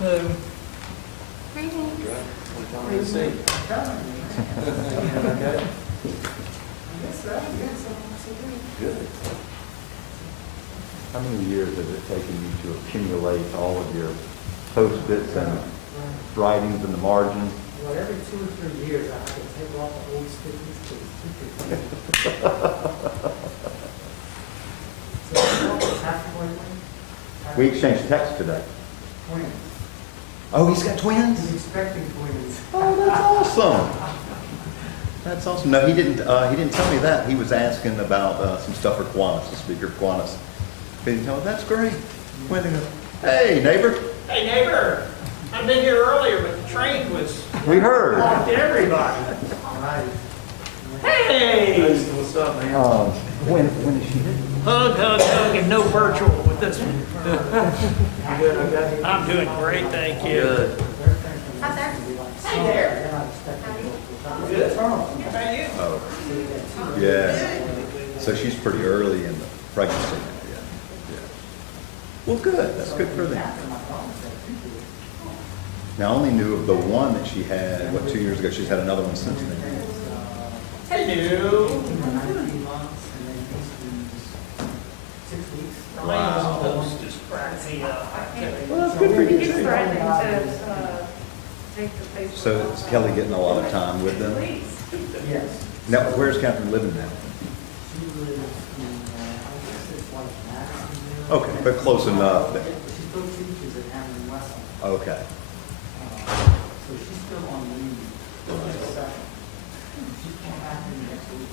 Hello. Good. How many years has it taken you to accumulate all of your post-its and writings in the margin? Well, every 2 or 3 years, I can take off the old stickers to the We exchanged texts today. Twins. Oh, he's got twins? He's expecting twins. Oh, that's awesome. That's awesome. No, he didn't tell me that. He was asking about some stuff for Kiwanis, the speaker of Kiwanis. He didn't tell me, that's great. When they go, hey, neighbor. Hey, neighbor. I've been here earlier, but the train was We heard. off to everybody. Right. Hey! What's up, man? When is she here? Hug, hug, hug, and no virtual with this one. You good? I got you. I'm doing great, thank you. Good. Hi there. Hey there. Good. How about you? Oh, yeah. So she's pretty early in the pregnancy now, yeah. Yeah. Well, good. That's good for them. Now, I only knew of the one that she had, 2 years ago. She's had another one since then. Hello. 19 months, and then he's 6 weeks. Ryan's post just cracked me up. Well, that's good for you, He's too. threatening to take the Facebook. So is Kelly getting a lot of time with them? Yes. Now, where's Catherine living now? She lives in, I guess it's like Madison. Okay, but close enough. She still teaches at Hammond West. Okay. So she's still on leave. She's coming back in next week.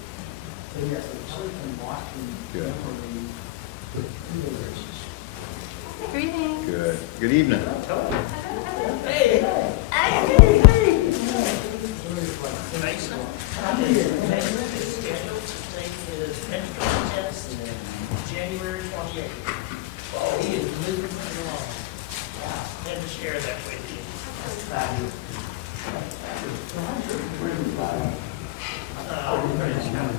So yes, she's been watching. Good. Greetings. Good. Good evening. Hey. Nice. His schedule to take his entrance test January 28th. Oh, he is moving along. Had to share that with you.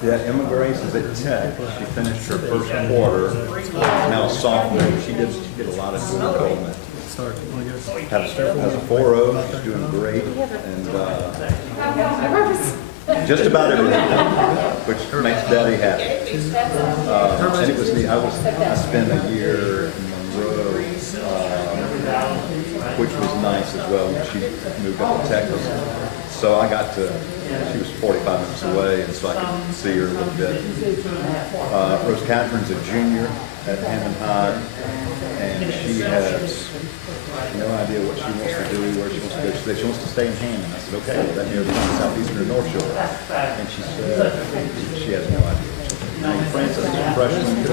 Yeah, Emma Grace is at Tech. She finished her first quarter. Now a sophomore. She did a lot of dual enrollment. Has a 4.0. She's doing great. And just about everything, which makes Daddy happy. And it was neat. I spent a year in Monroe, which was nice as well when she moved up to Texas. So I got to, she was 45 minutes away, and so I could see her a little bit. Rose Catherine's a junior at Hammond High, and she has no idea what she wants to do, where she wants to go. She said she wants to stay in Hammond. I said, okay, well, that near the southeastern or North Shore. And she said she has no idea. And Frances is a freshman.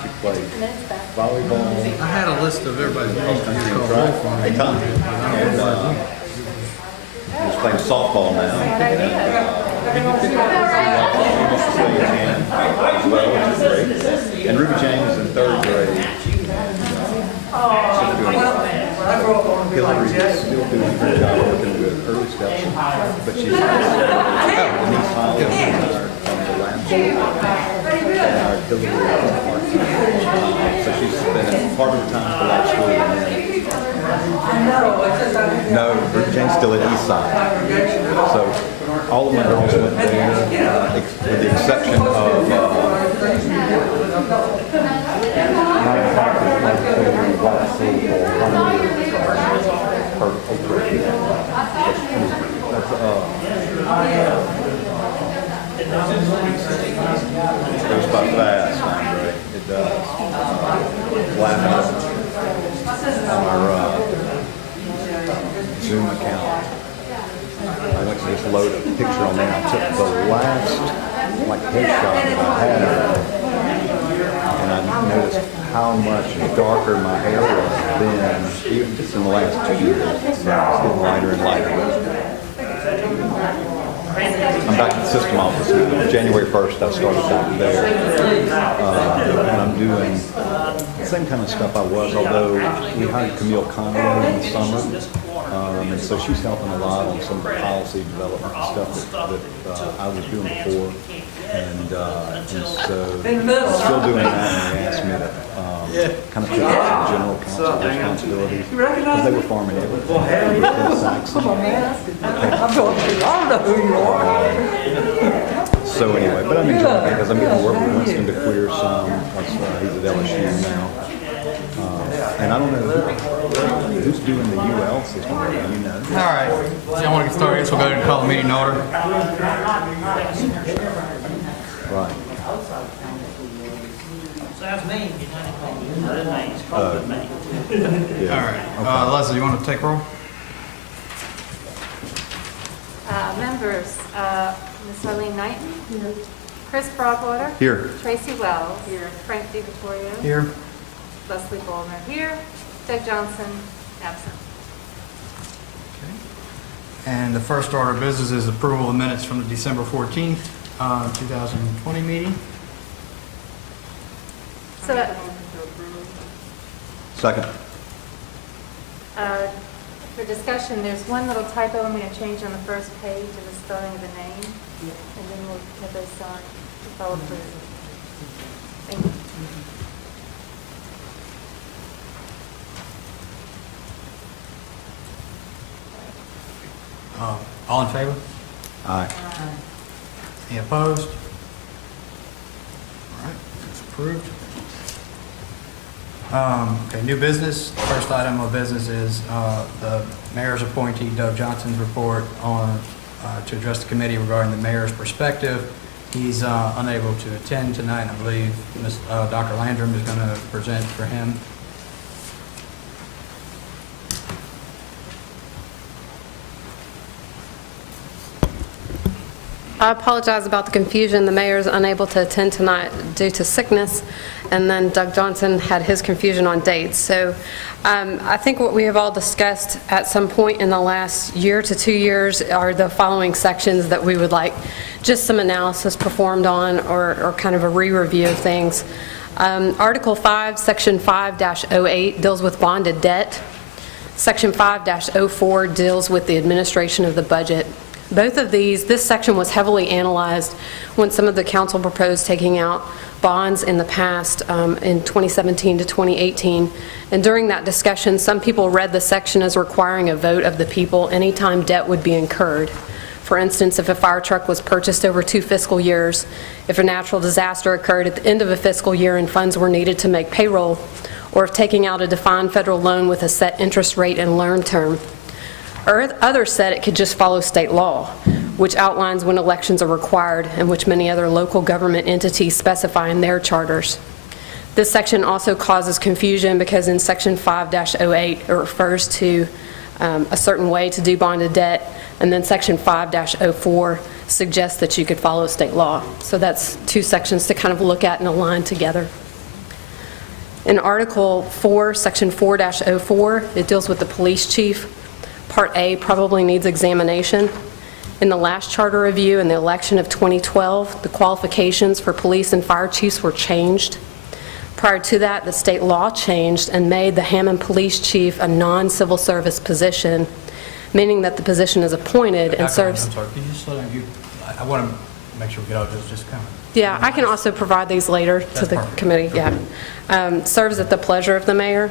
She played volleyball. I had a list of everybody's names. Hey, Tom. And he was playing softball now. And, well, which is great. And Ruby James in 3rd grade. Hillary is still doing her job working with early steps, but she's Denise Holland on the lab and our Hillary so she's spending part of the time at the lab school and then no, Ruby Jane's still at Eastside. So all of my girls went there, with the exception of it goes by fast, Andre. It does. Laughing on our Zoom account. I went to just load a picture on there. I took the last headshot that I had, and I noticed how much darker my hair was then, even just in the last 2 years. It's getting lighter and lighter. I'm back at the system office now. January 1st, I started back there. And I'm doing the same kind of stuff I was, although we hired Camille Conway in the summer. And so she's helping a lot on some of the policy development and stuff that I was doing before. And so, still doing that, and they asked me to kind of take up some general counsel responsibilities. Because they were farming everything. I don't know who you are. So anyway, but I'm enjoying it because I'm getting to work with Winston to queer some. He's at LSU now. And I don't know who's doing the UL system, you know? All right, so y'all want to get started? I guess we'll go ahead and call the meeting to order. Right. Sounds mean, you know, it ain't, it's called Maine. Yeah. All right, Leslie, you want to take roll? Members, Ms. Arlene Knighton. Here. Chris Broadwater. Here. Tracy Wells. Here. Frank DiVittorio. Here. Leslie Bolmer. Here. Doug Johnson, absent. And the first order of business is approval of minutes from the December 14th, 2020 meeting. So that, Second. for discussion, there's one little typo I'm going to change on the first page of the spelling of the name. And then we'll have those signed to follow through. Thank you. All in favor? Aye. Any opposed? All right, it's approved. Okay, new business. First item of business is the mayor's appointee, Doug Johnson's report on to address the committee regarding the mayor's perspective. He's unable to attend tonight, and I believe Dr. Landrum is going to present for him. I apologize about the confusion. The mayor is unable to attend tonight due to sickness, and then Doug Johnson had his confusion on dates. So I think what we have all discussed at some point in the last year to 2 years are the following sections that we would like just some analysis performed on, or kind of a re-review of things. Article 5, Section 5-08 deals with bonded debt. Section 5-04 deals with the administration of the budget. Both of these, this section was heavily analyzed when some of the council proposed taking out bonds in the past in 2017 to 2018. And during that discussion, some people read the section as requiring a vote of the people anytime debt would be incurred. For instance, if a fire truck was purchased over 2 fiscal years, if a natural disaster occurred at the end of a fiscal year and funds were needed to make payroll, or if taking out a defined federal loan with a set interest rate and loan term. Or others said it could just follow state law, which outlines when elections are required and which many other local government entities specify in their charters. This section also causes confusion because in Section 5-08 it refers to a certain way to do bonded debt, and then Section 5-04 suggests that you could follow state law. So that's 2 sections to kind of look at and align together. In Article 4, Section 4-04, it deals with the police chief. Part A probably needs examination. In the last charter review in the election of 2012, the qualifications for police and fire chiefs were changed. Prior to that, the state law changed and made the Hammond police chief a non-civil service position, meaning that the position is appointed and serves... I'm sorry, can you just slow down? I want to make sure we get all this just kind of... Yeah, I can also provide these later to the committee, yeah. Serves at the pleasure of the mayor.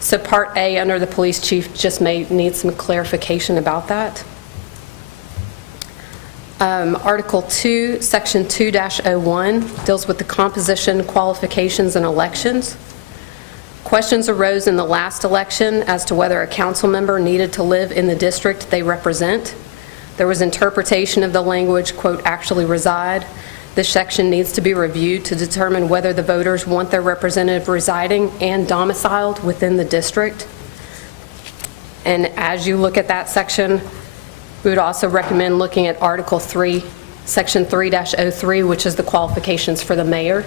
So Part A under the police chief just may need some clarification about that. Article 2, Section 2-01 deals with the composition, qualifications, and elections. Questions arose in the last election as to whether a council member needed to live in the district they represent. There was interpretation of the language, quote, actually reside. This section needs to be reviewed to determine whether the voters want their representative residing and domiciled within the district. And as you look at that section, we would also recommend looking at Article 3, Section 3-03, which is the qualifications for the mayor.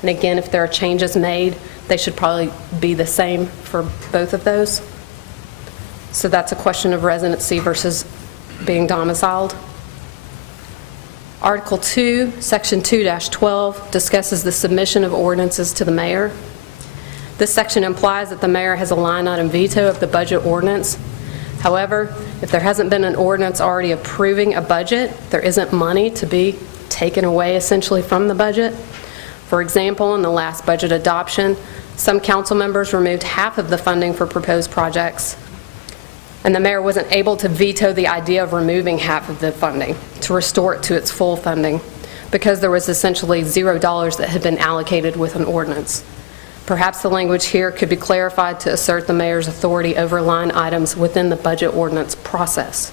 And again, if there are changes made, they should probably be the same for both of those. So that's a question of residency versus being domiciled. Article 2, Section 2-12 discusses the submission of ordinances to the mayor. This section implies that the mayor has a line item veto of the budget ordinance. However, if there hasn't been an ordinance already approving a budget, there isn't money to be taken away essentially from the budget. For example, in the last budget adoption, some council members removed half of the funding for proposed projects, and the mayor wasn't able to veto the idea of removing half of the funding to restore it to its full funding because there was essentially $0 that had been allocated with an ordinance. Perhaps the language here could be clarified to assert the mayor's authority over line items within the budget ordinance process.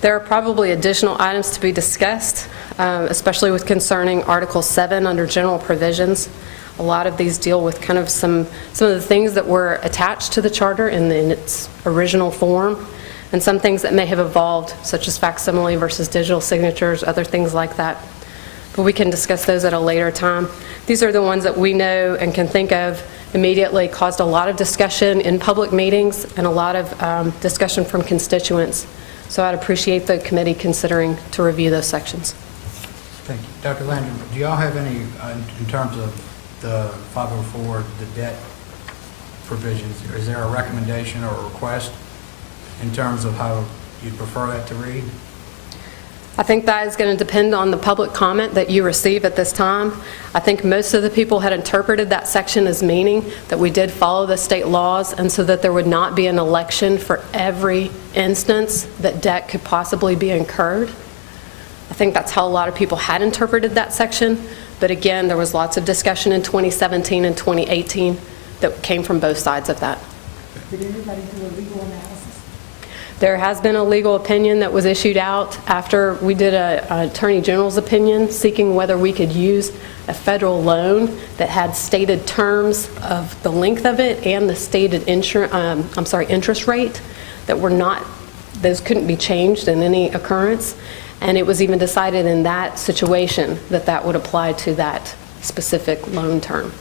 There are probably additional items to be discussed, especially with concerning Article 7 under general provisions. A lot of these deal with kind of some of the things that were attached to the charter in its original form, and some things that may have evolved, such as facsimile versus digital signatures, other things like that. But we can discuss those at a later time. These are the ones that we know and can think of immediately, caused a lot of discussion in public meetings and a lot of discussion from constituents. So I'd appreciate the committee considering to review those sections. Thank you. Dr. Landry, do y'all have any, in terms of the 504, the debt provisions, is there a recommendation or a request in terms of how you'd prefer that to read? I think that is going to depend on the public comment that you receive at this time. I think most of the people had interpreted that section as meaning that we did follow the state laws, and so that there would not be an election for every instance that debt could possibly be incurred. I think that's how a lot of people had interpreted that section. But again, there was lots of discussion in 2017 and 2018 that came from both sides of that. Did anybody do a legal analysis? There has been a legal opinion that was issued out after we did an Attorney General's opinion seeking whether we could use a federal loan that had stated terms of the length of it and the stated interest rate that were not, those couldn't be changed in any occurrence. And it was even decided in that situation that that would apply to that specific loan term.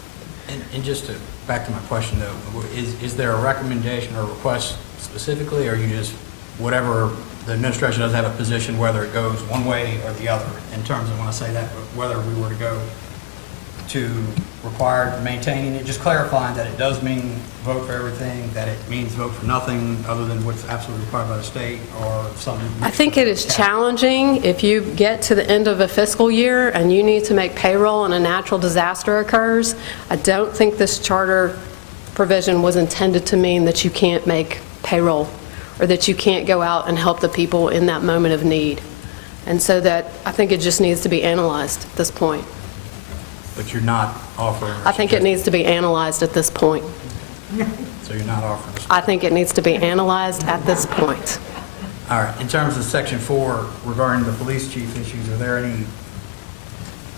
And just to, back to my question though, is there a recommendation or request specifically, or you just, whatever, the administration doesn't have a position whether it goes one way or the other in terms of, when I say that, whether we were to go to require maintaining it, just clarifying that it does mean vote for everything, that it means vote for nothing other than what's absolutely required by the state, or something? I think it is challenging if you get to the end of a fiscal year and you need to make payroll and a natural disaster occurs. I don't think this charter provision was intended to mean that you can't make payroll or that you can't go out and help the people in that moment of need. And so that, I think it just needs to be analyzed at this point. But you're not offering? I think it needs to be analyzed at this point. So you're not offering? I think it needs to be analyzed at this point. All right. In terms of Section 4 regarding the police chief issues, are there any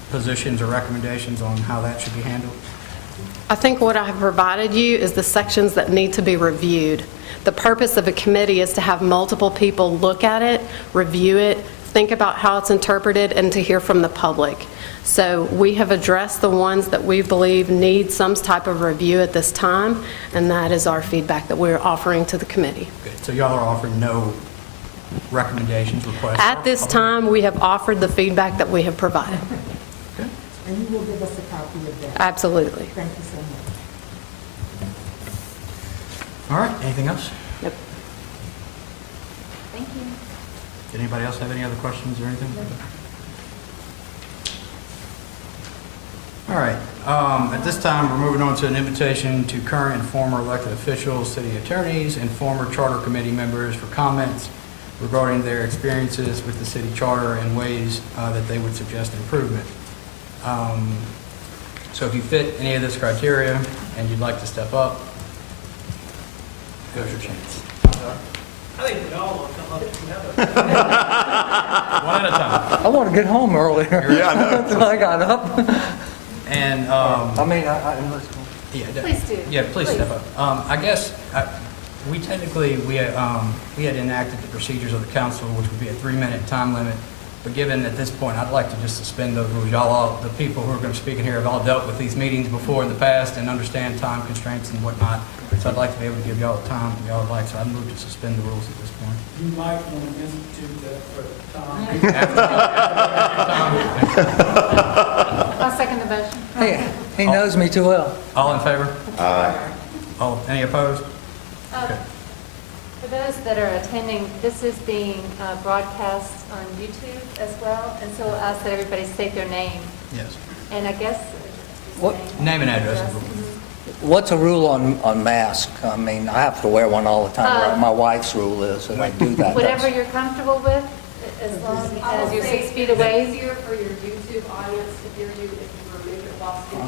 positions or recommendations on how that should be handled? I think what I have provided you is the sections that need to be reviewed. The purpose of a committee is to have multiple people look at it, review it, think about how it's interpreted, and to hear from the public. So we have addressed the ones that we believe need some type of review at this time, and that is our feedback that we're offering to the committee. Good. So y'all are offering no recommendations, requests? At this time, we have offered the feedback that we have provided. Okay. And you will give us a copy of that? Absolutely. Thank you so much. All right. Anything else? Yep. Thank you. Did anybody else have any other questions or anything? All right. At this time, we're moving on to an invitation to current and former elected officials, city attorneys, and former charter committee members for comments regarding their experiences with the city charter and ways that they would suggest improvement. So if you fit any of this criteria and you'd like to step up, there's your chance. I think we all want to come up together. One at a time. I want to get home earlier. Yeah, I know. That's why I got up. And I mean, let's go. yeah, Please do. Yeah, please step up. I guess we technically we had enacted the procedures of the council, which would be a 3-minute time limit. But given at this point, I'd like to just suspend those rules. Y'all, all the people who are going to speak in here have all dealt with these meetings before in the past and understand time constraints and whatnot. So I'd like to be able to give y'all the time y'all would like. So I'd move to suspend the rules at this point. You might want to institute that for Tom. I'll second the motion. Hey, he knows me too well. All in favor? Aye. Any opposed? Okay. For those that are attending, this is being broadcast on YouTube as well, and so we'll ask that everybody state their name. Yes. And I guess... What- Name and address. What's a rule on mask? I mean, I have to wear one all the time. Like my wife's rule is, and I do that. Whatever you're comfortable with, as long as you're 6 feet away. It's easier for your YouTube audience to hear you if you remove it while speaking.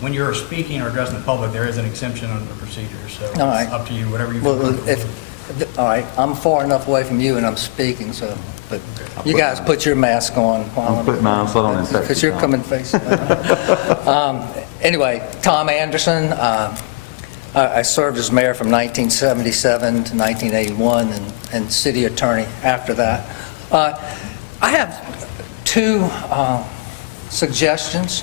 When you're speaking or addressing the public, there is an exemption under the procedure, so it's All right. up to you, whatever you feel Well, comfortable. all right, I'm far enough away from you and I'm speaking, so, but you guys put your mask on while I'll put mine so I don't infect because you, you're Tom. coming facing. Anyway, Tom Anderson, I served as mayor from 1977 to 1981 and city attorney after that. I have two suggestions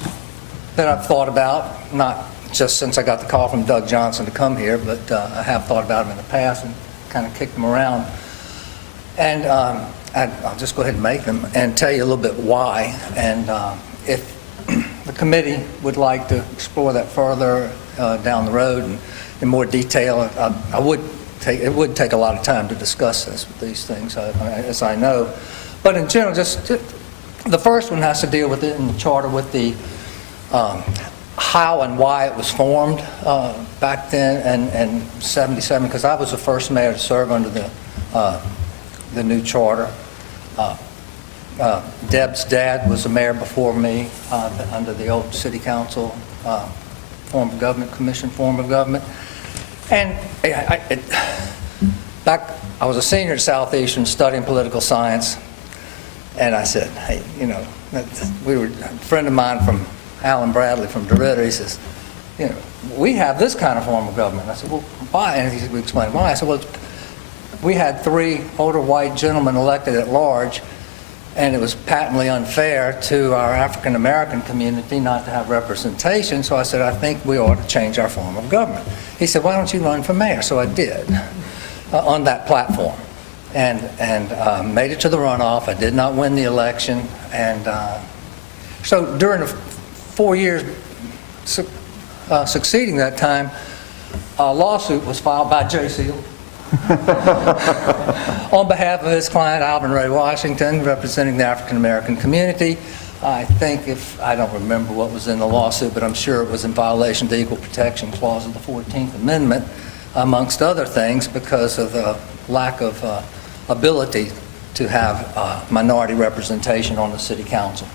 that I've thought about, not just since I got the call from Doug Johnson to come here, but I have thought about them in the past and kind of kicked them around. And I'll just go ahead and make them and tell you a little bit why. And if the committee would like to explore that further down the road and in more detail, it would take a lot of time to discuss these things, as I know. But in general, just the first one has to deal with it in the charter with the how and why it was formed back then and 77, because I was the first mayor to serve under the new charter. Deb's dad was the mayor before me under the old city council form of government, commission form of government. And back, I was a senior at Southeastern studying political science, and I said, hey, you know, a friend of mine from Alan Bradley from DeRidder, he says, you know, we have this kind of form of government. I said, well, why? And he explained why. I said, well, we had 3 older white gentlemen elected at large, and it was patently unfair to our African American community not to have representation. So I said, I think we ought to change our form of government. He said, why don't you run for mayor? So I did on that platform, and made it to the runoff. I did not win the election, and so during the 4 years succeeding that time, a lawsuit was filed by J. Seal on behalf of his client, Alvin Ray Washington, representing the African American community. I think I don't remember what was in the lawsuit, but I'm sure it was in violation of the Equal Protection Clause of the 14th Amendment, amongst other things, because of the lack of ability to have minority representation on the city council.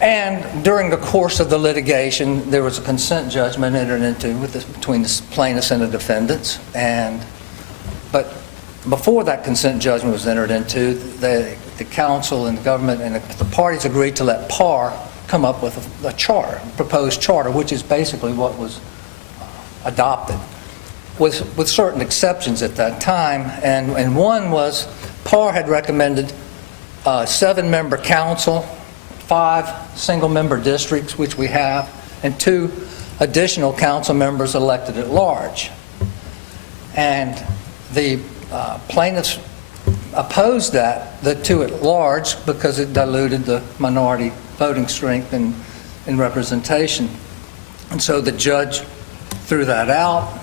And during the course of the litigation, there was a consent judgment entered into between the plaintiffs and the defendants. But before that consent judgment was entered into, the council and the government and the parties agreed to let PAR come up with a charter, proposed charter, which is basically what was adopted, with certain exceptions at that time. And one was PAR had recommended a 7-member council, 5 single-member districts, which we have, and 2 additional council members elected at large. And the plaintiffs opposed the 2 at large because it diluted the minority voting strength and representation. And so the judge threw that out.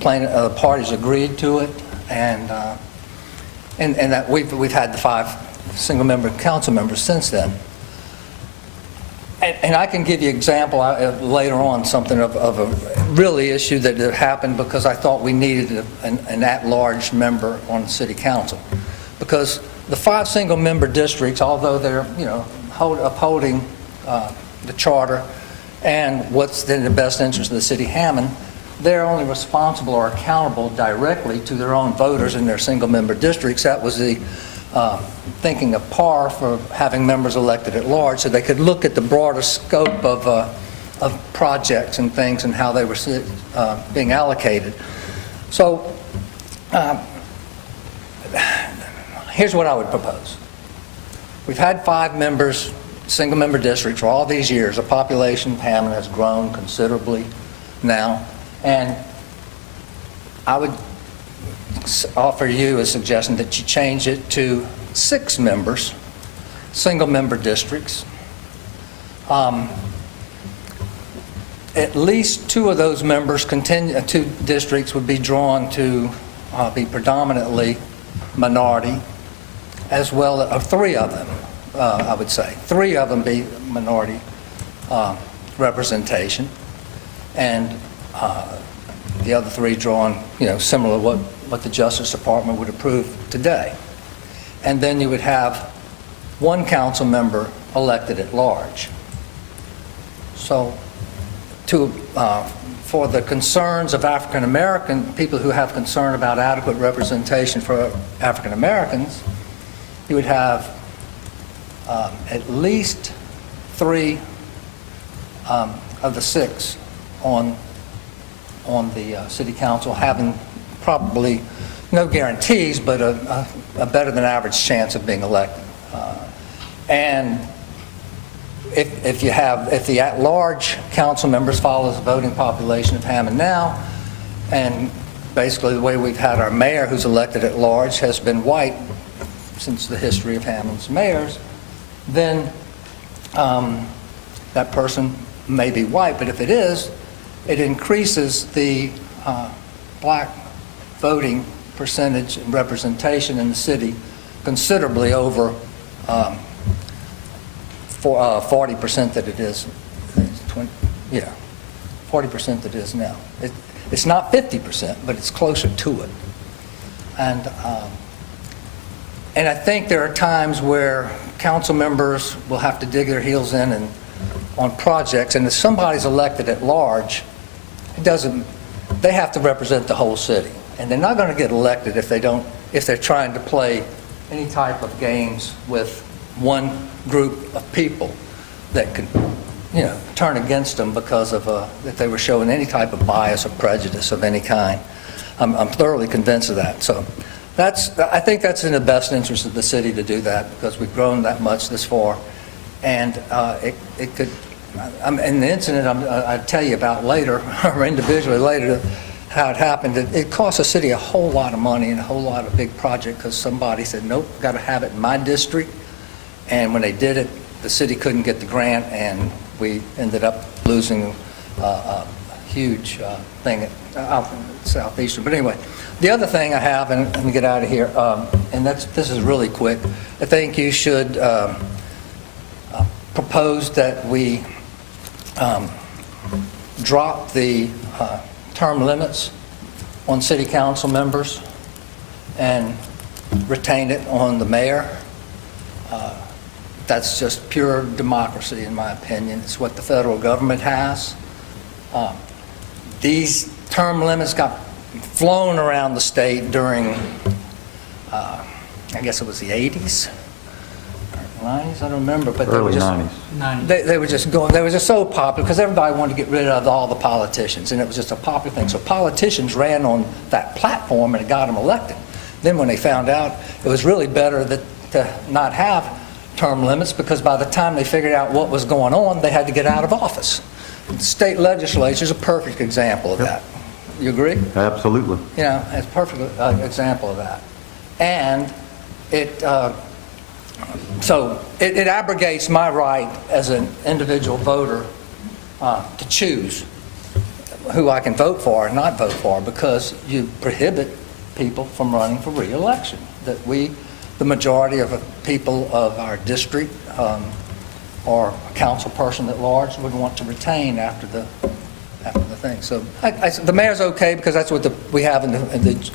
The parties agreed to it, and that we've had the 5 single-member council members since then. And I can give you an example later on, something of a really issue that happened because I thought we needed an at-large member on the city council. Because the 5 single-member districts, although they're, you know, upholding the charter and what's in the best interest of the city of Hammond, they're only responsible or accountable directly to their own voters in their single-member districts. That was the thinking of PAR for having members elected at large, so they could look at the broader scope of projects and things and how they were being allocated. So here's what I would propose. We've had 5 members, single-member districts for all these years. The population of Hammond has grown considerably now, and I would offer you a suggestion that you change it to 6 members, single-member districts. at least two of those members, two districts would be drawn to be predominantly minority, as well as three of them, I would say. Three of them be minority representation, and the other three drawn, similar to what the Justice Department would approve today. And then you would have one council member elected at large. So for the concerns of African American people who have concern about adequate representation for African Americans, you would have at least three of the six on the city council having probably no guarantees, but a better than average chance of being elected. And if the at-large council members follows the voting population of Hammond now, and basically the way we've had our mayor who's elected at large has been white since the history of Hammond's mayors, then that person may be white, but if it is, it increases the black voting percentage and representation in the city considerably over 40% that it is. 40% that it is now. It's not 50%, but it's closer to it. And I think there are times where council members will have to dig their heels in and on projects, and if somebody's elected at large, they have to represent the whole city. And they're not going to get elected if they're trying to play any type of games with one group of people that could, turn against them because of that they were showing any type of bias or prejudice of any kind. I'm thoroughly convinced of that. So I think that's in the best interest of the city to do that, because we've grown that much this far, and it could. And the incident I'll tell you about later, or individually later, how it happened. It cost the city a whole lot of money and a whole lot of big project because somebody said, nope, got to have it in my district. And when they did it, the city couldn't get the grant, and we ended up losing a huge thing out in Southeastern. But anyway, the other thing I have, and let me get out of here, and this is really quick. I think you should propose that we drop the term limits on city council members and retain it on the mayor. That's just pure democracy, in my opinion. It's what the federal government has. These term limits got flown around the state during, I guess it was the 80s, or 90s, I don't remember. But Early they were just, 90s. They were just going, they were just so popular because everybody wanted to get rid of all the politicians, and it was just a popular thing. So politicians ran on that platform, and it got them elected. Then when they found out it was really better to not have term limits, because by the time they figured out what was going on, they had to get out of office. The state legislature is a perfect example of that. You agree? Absolutely. It's a perfect example of that. And it abrogates my right as an individual voter to choose who I can vote for and not vote for, because you prohibit people from running for re-election. That the majority of people of our district or a council person at large would want to retain after the thing. So the mayor's okay, because that's what we have in the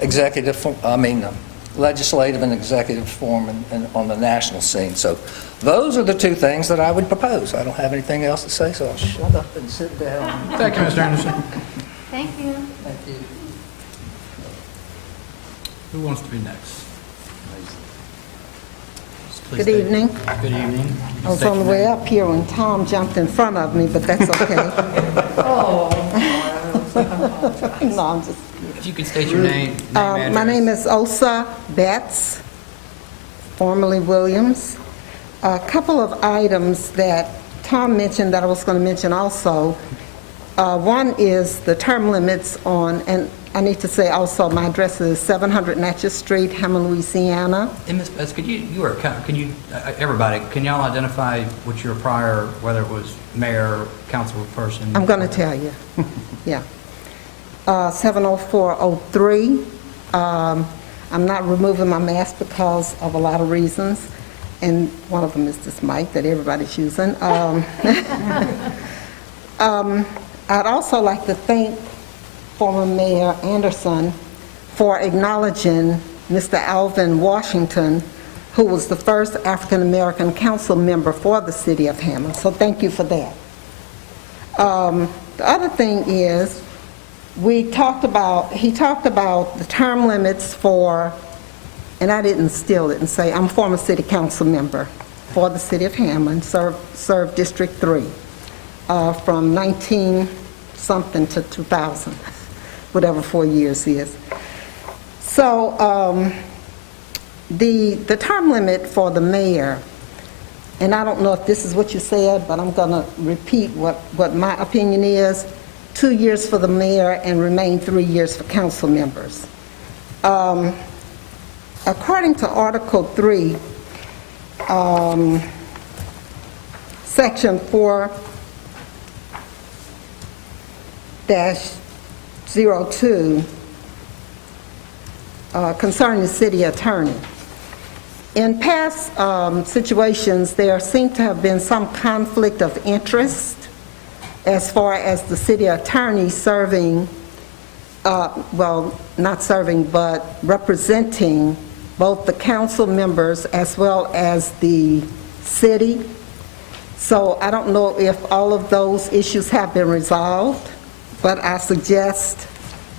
executive, legislative and executive form and on the national scene. So those are the two things that I would propose. I don't have anything else to say, so I'll shut up and sit down. Thank you, Mr. Anderson. Thank you. Thank you. Who wants to be next? Please Good state- evening. Good evening. I was on the way up here when Tom jumped in front of me, but that's okay. No, I'm just... If you could state your name, My name is Osa Betts, formerly Williams. A couple of items that Tom mentioned that I was going to mention also. One is the term limits on, and I need to say also, my address is 700 Natchez Street, Hammond, Louisiana. And Ms. Betts, could everybody, can y'all identify what your prior, whether it was mayor, council person? I'm going to tell you. Yeah. 70403. I'm not removing my mask because of a lot of reasons, and one of them is this mic that everybody's using. I'd also like to thank former Mayor Anderson for acknowledging Mr. Alvin Washington, who was the first African-American council member for the city of Hammond. So thank you for that. The other thing is, he talked about the term limits for, and I didn't steal it and say, I'm a former city council member for the city of Hammond, served District 3 from 19-something to 2000, whatever 4 years is. So the term limit for the mayor, and I don't know if this is what you said, but I'm going to repeat what my opinion is: 2 years for the mayor and remain 3 years for council members. According to Article 3, Section 4-02, concerning the city attorney. In past situations, there seemed to have been some conflict of interest as far as the city attorney serving, well, not serving, but representing both the council members as well as the city. So I don't know if all of those issues have been resolved, but I suggest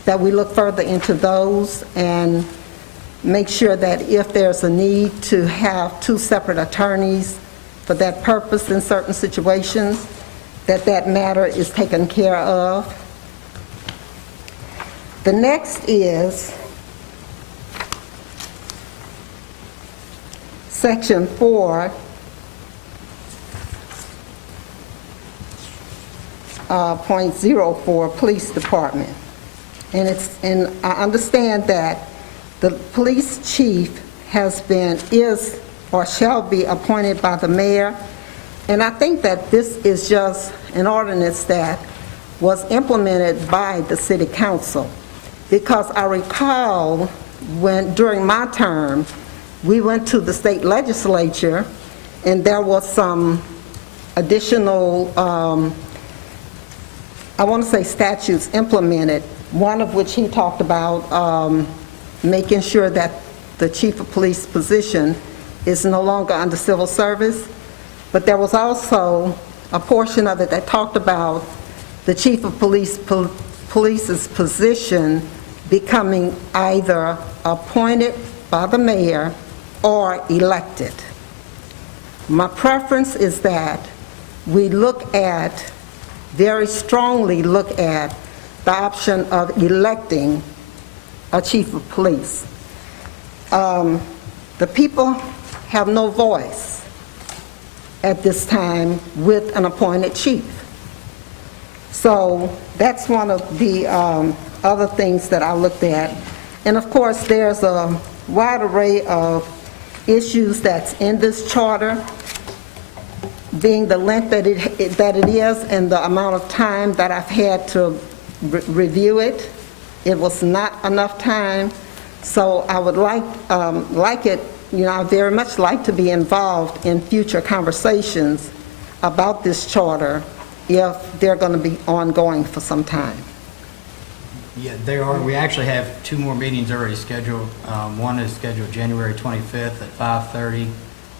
that we look further into those and make sure that if there's a need to have two separate attorneys for that purpose in certain situations, that matter is taken care of. The next is Section 4.04, Police Department. And I understand that the police chief is or shall be appointed by the mayor. And I think that this is just an ordinance that was implemented by the city council, because I recall during my term, we went to the state legislature and there was some additional, I want to say statutes implemented, one of which he talked about making sure that the chief of police position is no longer under civil service. But there was also a portion of it that talked about the chief of police's position becoming either appointed by the mayor or elected. My preference is that we very strongly look at the option of electing a chief of police. The people have no voice at this time with an appointed chief. So that's one of the other things that I looked at. And of course, there's a wide array of issues that's in this charter, being the length that it is and the amount of time that I've had to review it. It was not enough time, so I would like it, I very much like to be involved in future conversations about this charter if they're going to be ongoing for some time. Yeah, they are. We actually have 2 more meetings already scheduled. One is scheduled January 25th at 5:30,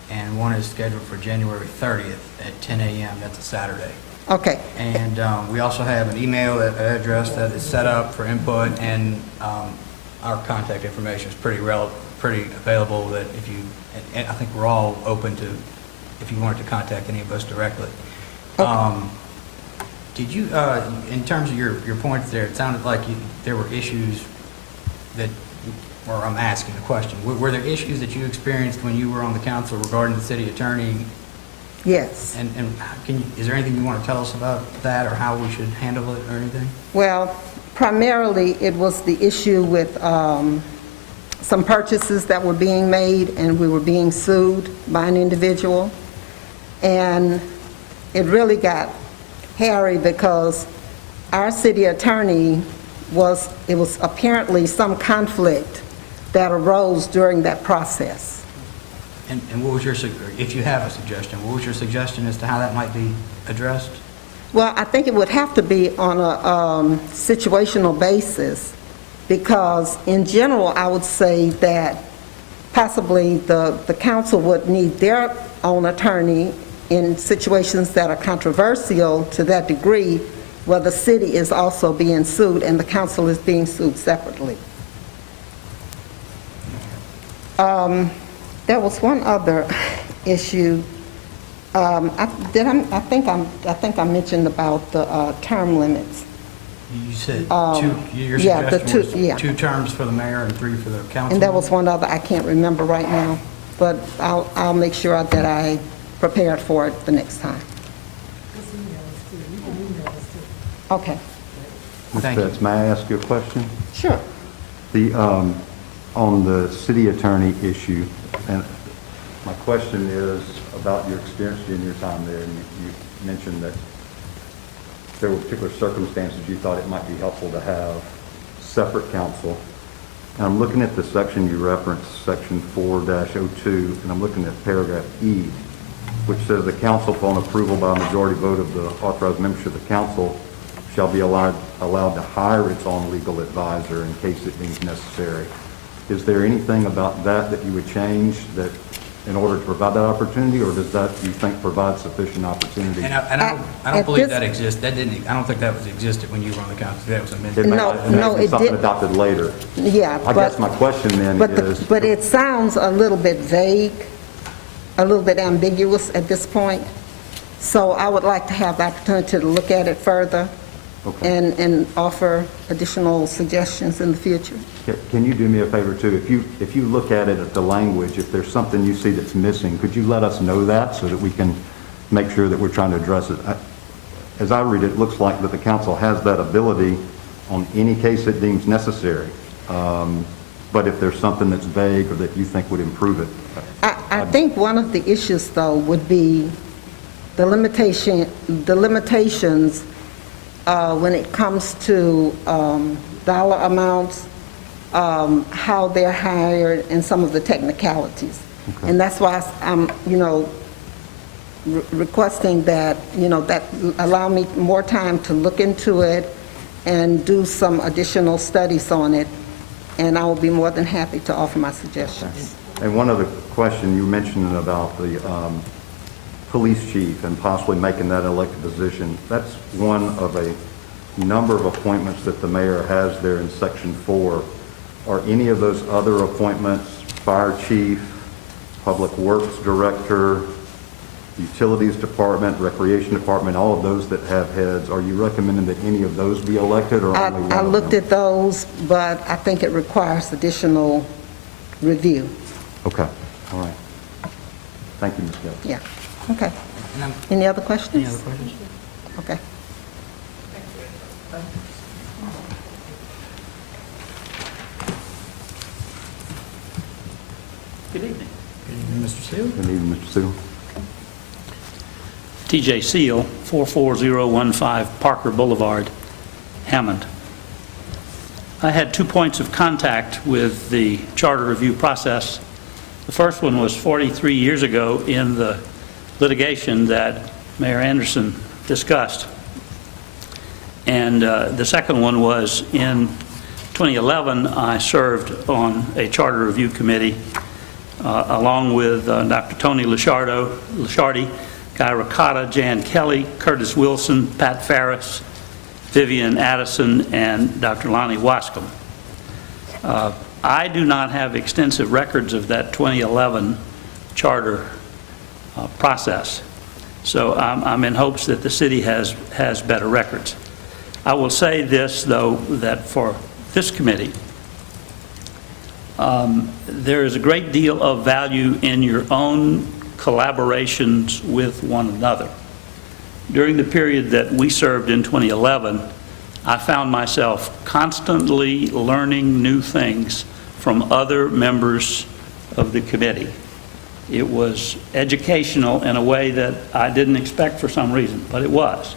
and one is scheduled for January 30th at 10 a.m. That's a Saturday. Okay. And we also have an email address that is set up for input, and our contact information is pretty available. That and I think we're all open to if you wanted to contact any of us directly. Okay. Did you, in terms of your points there, it sounded like there were issues or I'm asking a question. Were there issues that you experienced when you were on the council regarding the city attorney? Yes. And is there anything you want to tell us about that or how we should handle it or anything? Well, primarily, it was the issue with some purchases that were being made, and we were being sued by an individual. And it really got hairy because our city attorney it was apparently some conflict that arose during that process. And what was your, if you have a suggestion, what was your suggestion as to how that might be addressed? Well, I think it would have to be on a situational basis, because in general, I would say that possibly the council would need their own attorney in situations that are controversial to that degree, where the city is also being sued and the council is being sued separately. There was one other issue. I think I mentioned about the term limits. You said your yeah, suggestion was yeah. 2 terms for the mayor and 3 for the council? And there was one other I can't remember right now, but I'll make sure that I prepare for it the next time. Okay, Ms. Thank you. Betts, may I ask you a question? sure. On the city attorney issue, and my question is about your experience during your time there, and you mentioned that there were particular circumstances you thought it might be helpful to have separate counsel. And I'm looking at the section you referenced, section 4-02, and I'm looking at paragraph E, which says the council, upon approval by a majority vote of the authorized membership of the council, shall be allowed to hire its own legal advisor in case it deems necessary. Is there anything about that you would change that in order to provide that opportunity, or does that, you think, provide sufficient opportunity? And I don't believe that exists. That didn't. I don't think that was existed when you were on the council. That was amended. It may No, be it something did- adopted later. Yeah, I guess my question then is... But it sounds a little bit vague, a little bit ambiguous at this point. So I would like to have the opportunity to look at it further Okay. and offer additional suggestions in the future. Can you do me a favor, too? If you look at it at the language, if there's something you see that's missing, could you let us know that so that we can make sure that we're trying to address it? As I read it, it looks like that the council has that ability on any case it deems necessary. But if there's something that's vague or that you think would improve it. I think one of the issues, though, would be the limitations when it comes to dollar amounts, how they're hired, and some of the technicalities. Okay. And that's why I'm, requesting that, that allow me more time to look into it and do some additional studies on it, and I will be more than happy to offer my suggestions. And one other question, you mentioned about the police chief and possibly making that an elected position. That's one of a number of appointments that the mayor has there in section 4. Are any of those other appointments, fire chief, public works director, utilities department, recreation department, all of those that have heads, are you recommending that any of those be elected or only one I of looked them? at those, but I think it requires additional review. Okay, all right. Thank you, Ms. Gill. Yeah, okay. And Any other questions? any other questions? Okay. Good evening. Good evening, Mr. Seal. Good evening, Mr. Sewell. TJ Seal, 44015 Parker Boulevard, Hammond. I had 2 points of contact with the charter review process. The first one was 43 years ago in the litigation that Mayor Anderson discussed. And the second one was in 2011, I served on a charter review committee along with Dr. Tony Lasciardi, Guy Ricotta, Jan Kelly, Curtis Wilson, Pat Farris, Vivian Addison, and Dr. Lonnie Wascom. I do not have extensive records of that 2011 charter process, so I'm in hopes that the city has better records. I will say this, though, that for this committee, there is a great deal of value in your own collaborations with one another. During the period that we served in 2011, I found myself constantly learning new things from other members of the committee. It was educational in a way that I didn't expect for some reason, but it was.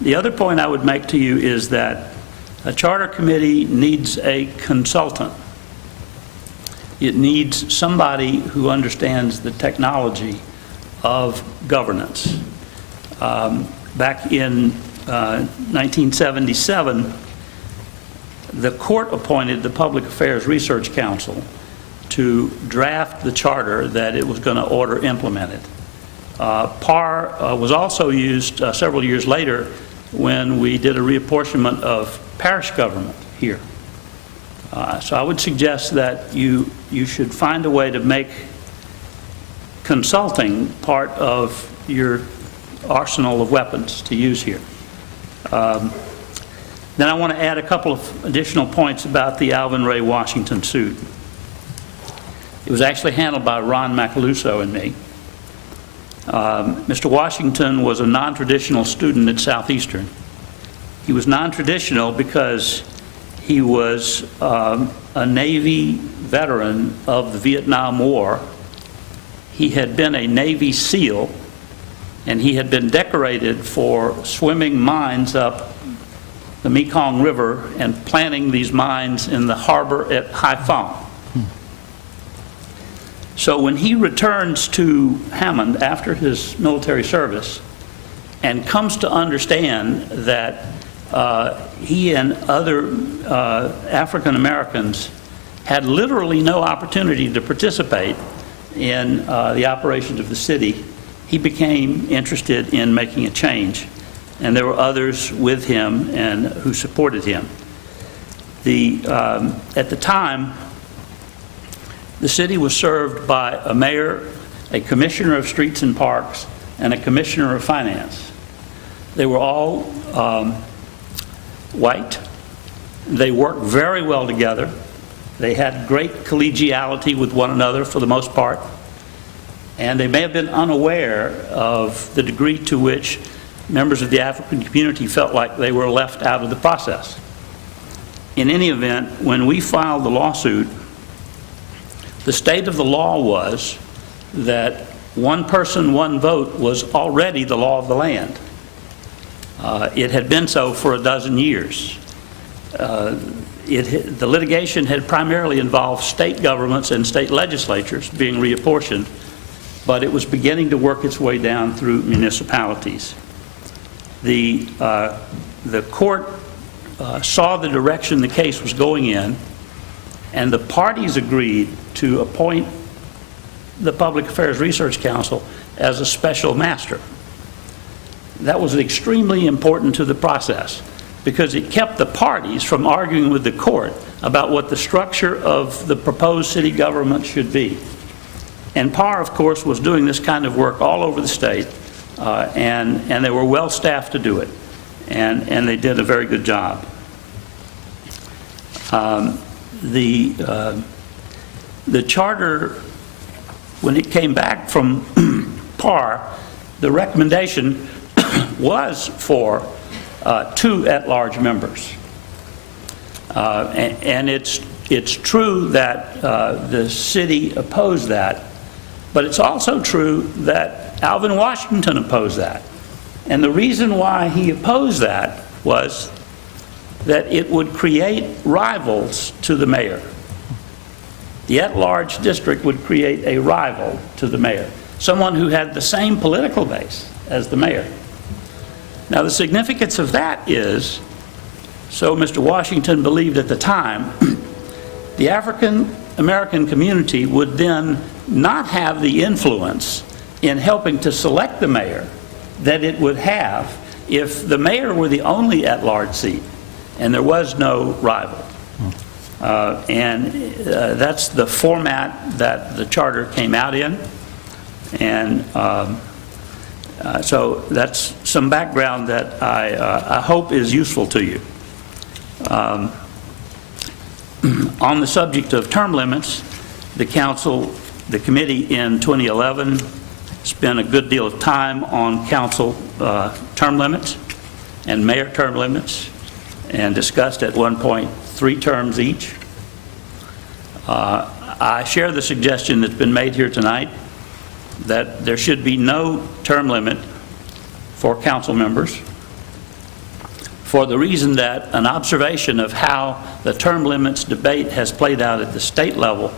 The other point I would make to you is that a charter committee needs a consultant. It needs somebody who understands the technology of governance. Back in 1977, the court appointed the Public Affairs Research Council to draft the charter that it was going to order implemented. PAR was also used several years later when we did a reapportionment of parish government here. So I would suggest that you should find a way to make consulting part of your arsenal of weapons to use here. Then I want to add a couple of additional points about the Alvin Ray Washington suit. It was actually handled by Ron Macaluso and me. Mr. Washington was a non-traditional student at Southeastern. He was non-traditional because he was a Navy veteran of the Vietnam War. He had been a Navy SEAL, and he had been decorated for swimming mines up the Mekong River and planting these mines in the harbor at Haiphong. So when he returns to Hammond after his military service and comes to understand that he and other African Americans had literally no opportunity to participate in the operations of the city, he became interested in making a change. And there were others with him and who supported him. At the time, the city was served by a mayor, a commissioner of streets and parks, and a commissioner of finance. They were all white. They worked very well together. They had great collegiality with one another for the most part. And they may have been unaware of the degree to which members of the African community felt like they were left out of the process. In any event, when we filed the lawsuit, the state of the law was that one person, one vote was already the law of the land. It had been so for a dozen years. The litigation had primarily involved state governments and state legislatures being reapportioned, but it was beginning to work its way down through municipalities. The court saw the direction the case was going in, and the parties agreed to appoint the Public Affairs Research Council as a special master. That was extremely important to the process because it kept the parties from arguing with the court about what the structure of the proposed city government should be. And PAR, of course, was doing this kind of work all over the state, and they were well staffed to do it, and they did a very good job. The charter, when it came back from PAR, the recommendation was for 2 at-large members. And it's true that the city opposed that, but it's also true that Alvin Washington opposed that. And the reason why he opposed that was that it would create rivals to the mayor. The at-large district would create a rival to the mayor, someone who had the same political base as the mayor. Now, the significance of that is, so Mr. Washington believed at the time, the African American community would then not have the influence in helping to select the mayor that it would have if the mayor were the only at-large seat and there was no rival. That's the format that the charter came out in. And so that's some background that I hope is useful to you. On the subject of term limits, the committee in 2011 spent a good deal of time on council term limits and mayor term limits. and discussed at one point 3 terms each. I share the suggestion that's been made here tonight that there should be no term limit for council members, for the reason that an observation of how the term limits debate has played out at the state level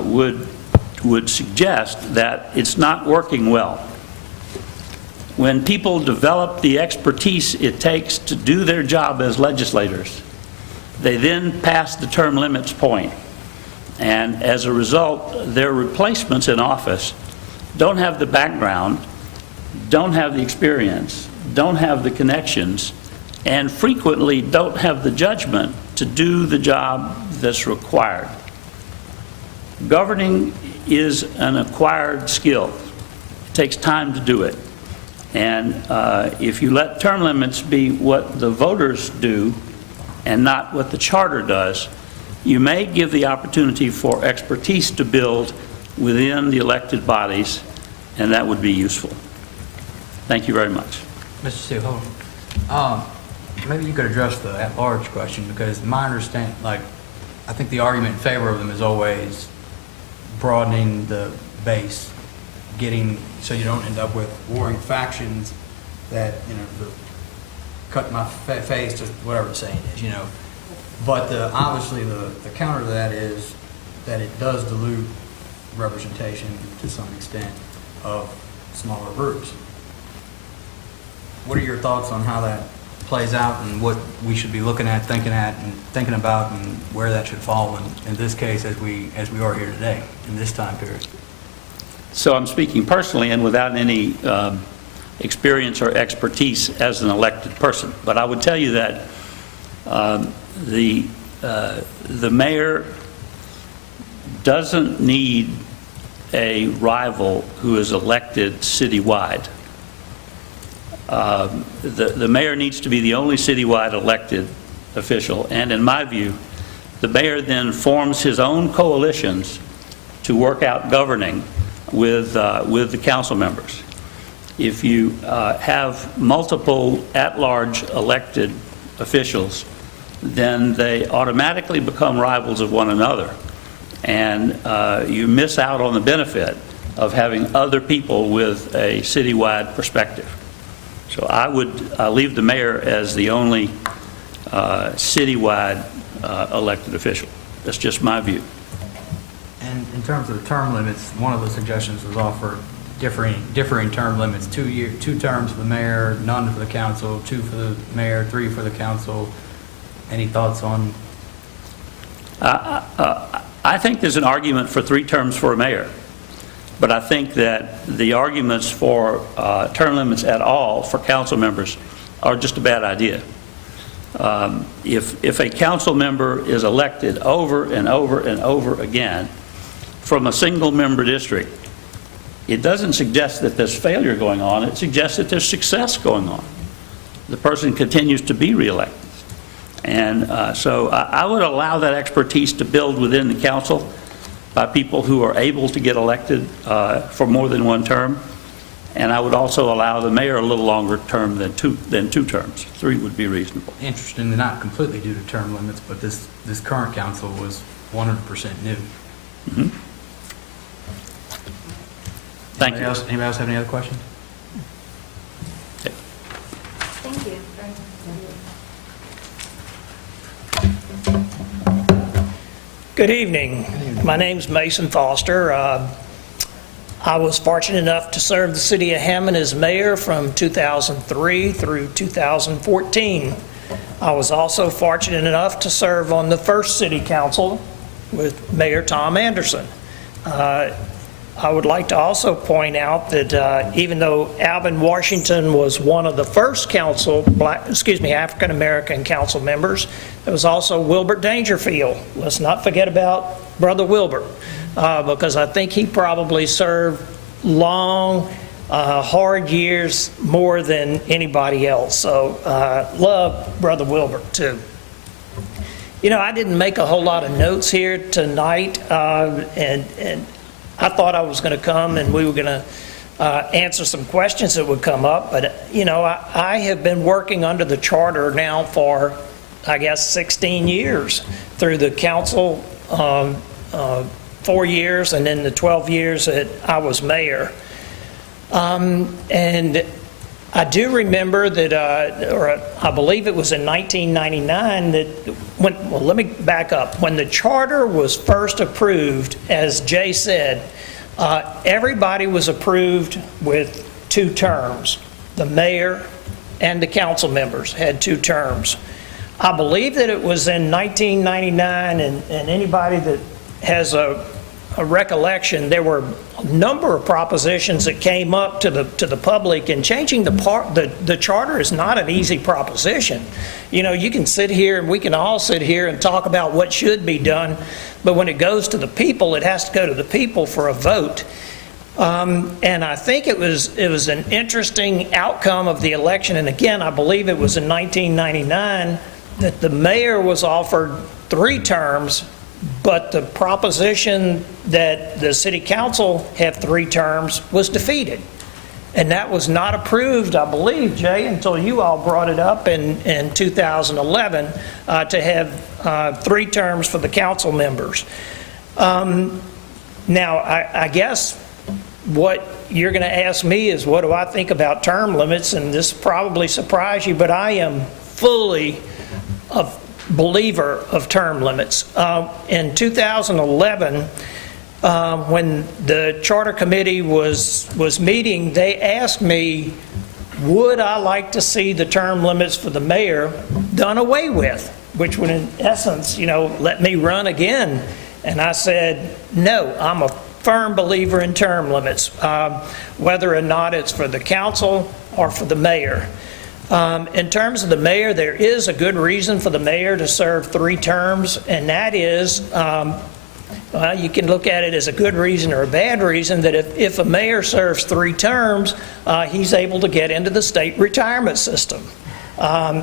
would suggest that it's not working well. When people develop the expertise it takes to do their job as legislators, they then pass the term limits point. And as a result, their replacements in office don't have the background, don't have the experience, don't have the connections, and frequently don't have the judgment to do the job that's required. Governing is an acquired skill. It takes time to do it. And if you let term limits be what the voters do and not what the charter does, you may give the opportunity for expertise to build within the elected bodies, and that would be useful. Thank you very much. Mr. Steele, hold on. Maybe you could address the at-large question, because my understanding, like, I think the argument in favor of them is always broadening the base, getting, so you don't end up with warring factions that, you know, cut my face to whatever the saying is, you know. But obviously the counter to that is that it does dilute representation to some extent of smaller groups. What are your thoughts on how that plays out and what we should be looking at, and thinking about, and where that should fall in this case as we are here today in this time period? So I'm speaking personally and without any experience or expertise as an elected person. But I would tell you that the mayor doesn't need a rival who is elected citywide. The mayor needs to be the only citywide elected official, and in my view, the mayor then forms his own coalitions to work out governing with the council members. If you have multiple at-large elected officials, then they automatically become rivals of one another, and you miss out on the benefit of having other people with a citywide perspective. So I would leave the mayor as the only citywide elected official. That's just my view. And in terms of the term limits, one of the suggestions was offered differing term limits: 2 terms for the mayor, none for the council, 2 for the mayor, 3 for the council. Any thoughts on? I think there's an argument for 3 terms for a mayor, but I think that the arguments for term limits at all for council members are just a bad idea. If a council member is elected over and over and over again from a single member district, it doesn't suggest that there's failure going on. It suggests that there's success going on. The person continues to be reelected. And so I would allow that expertise to build within the council by people who are able to get elected for more than 1 term. And I would also allow the mayor a little longer term than two terms. 3 would be reasonable. Interestingly, not completely due to term limits, but this current council was 100% new. Mm-hmm. Thank you. Anybody else have any other questions? Okay. Thank you. Good evening. My name's Mason Foster. I was fortunate enough to serve the city of Hammond as mayor from 2003 through 2014. I was also fortunate enough to serve on the first city council with Mayor Tom Anderson. I would like to also point out that even though Alvin Washington was one of the first African American council members, there was also Wilbert Dangerfield. Let's not forget about Brother Wilbert, because I think he probably served long, hard years more than anybody else. So love Brother Wilbert too. You know, I didn't make a whole lot of notes here tonight, and I thought I was going to come and we were going to answer some questions that would come up. But, you know, I have been working under the charter now for, I guess, 16 years through the council, 4 years, and then the 12 years that I was mayor. And I do remember that, or I believe it was in 1999 that, well, let me back up. When the charter was first approved, as Jay said, everybody was approved with 2 terms. The mayor and the council members had 2 terms. I believe that it was in 1999, and anybody that has a recollection, there were a number of propositions that came up to the public, and changing the charter is not an easy proposition. You know, you can sit here, and we can all sit here and talk about what should be done, but when it goes to the people, it has to go to the people for a vote. And I think it was an interesting outcome of the election, and again, I believe it was in 1999 that the mayor was offered 3 terms, but the proposition that the city council have 3 terms was defeated. And that was not approved, I believe, Jay, until you all brought it up in 2011 to have 3 terms for the council members. Now, I guess what you're going to ask me is, what do I think about term limits? And this probably surprised you, but I am fully a believer of term limits. In 2011, when the charter committee was meeting, they asked me, would I like to see the term limits for the mayor done away with, which would in essence, you know, let me run again. And I said, no, I'm a firm believer in term limits, whether or not it's for the council or for the mayor. In terms of the mayor, there is a good reason for the mayor to serve 3 terms, and that is, well, you can look at it as a good reason or a bad reason, that if a mayor serves 3 terms, he's able to get into the state retirement system.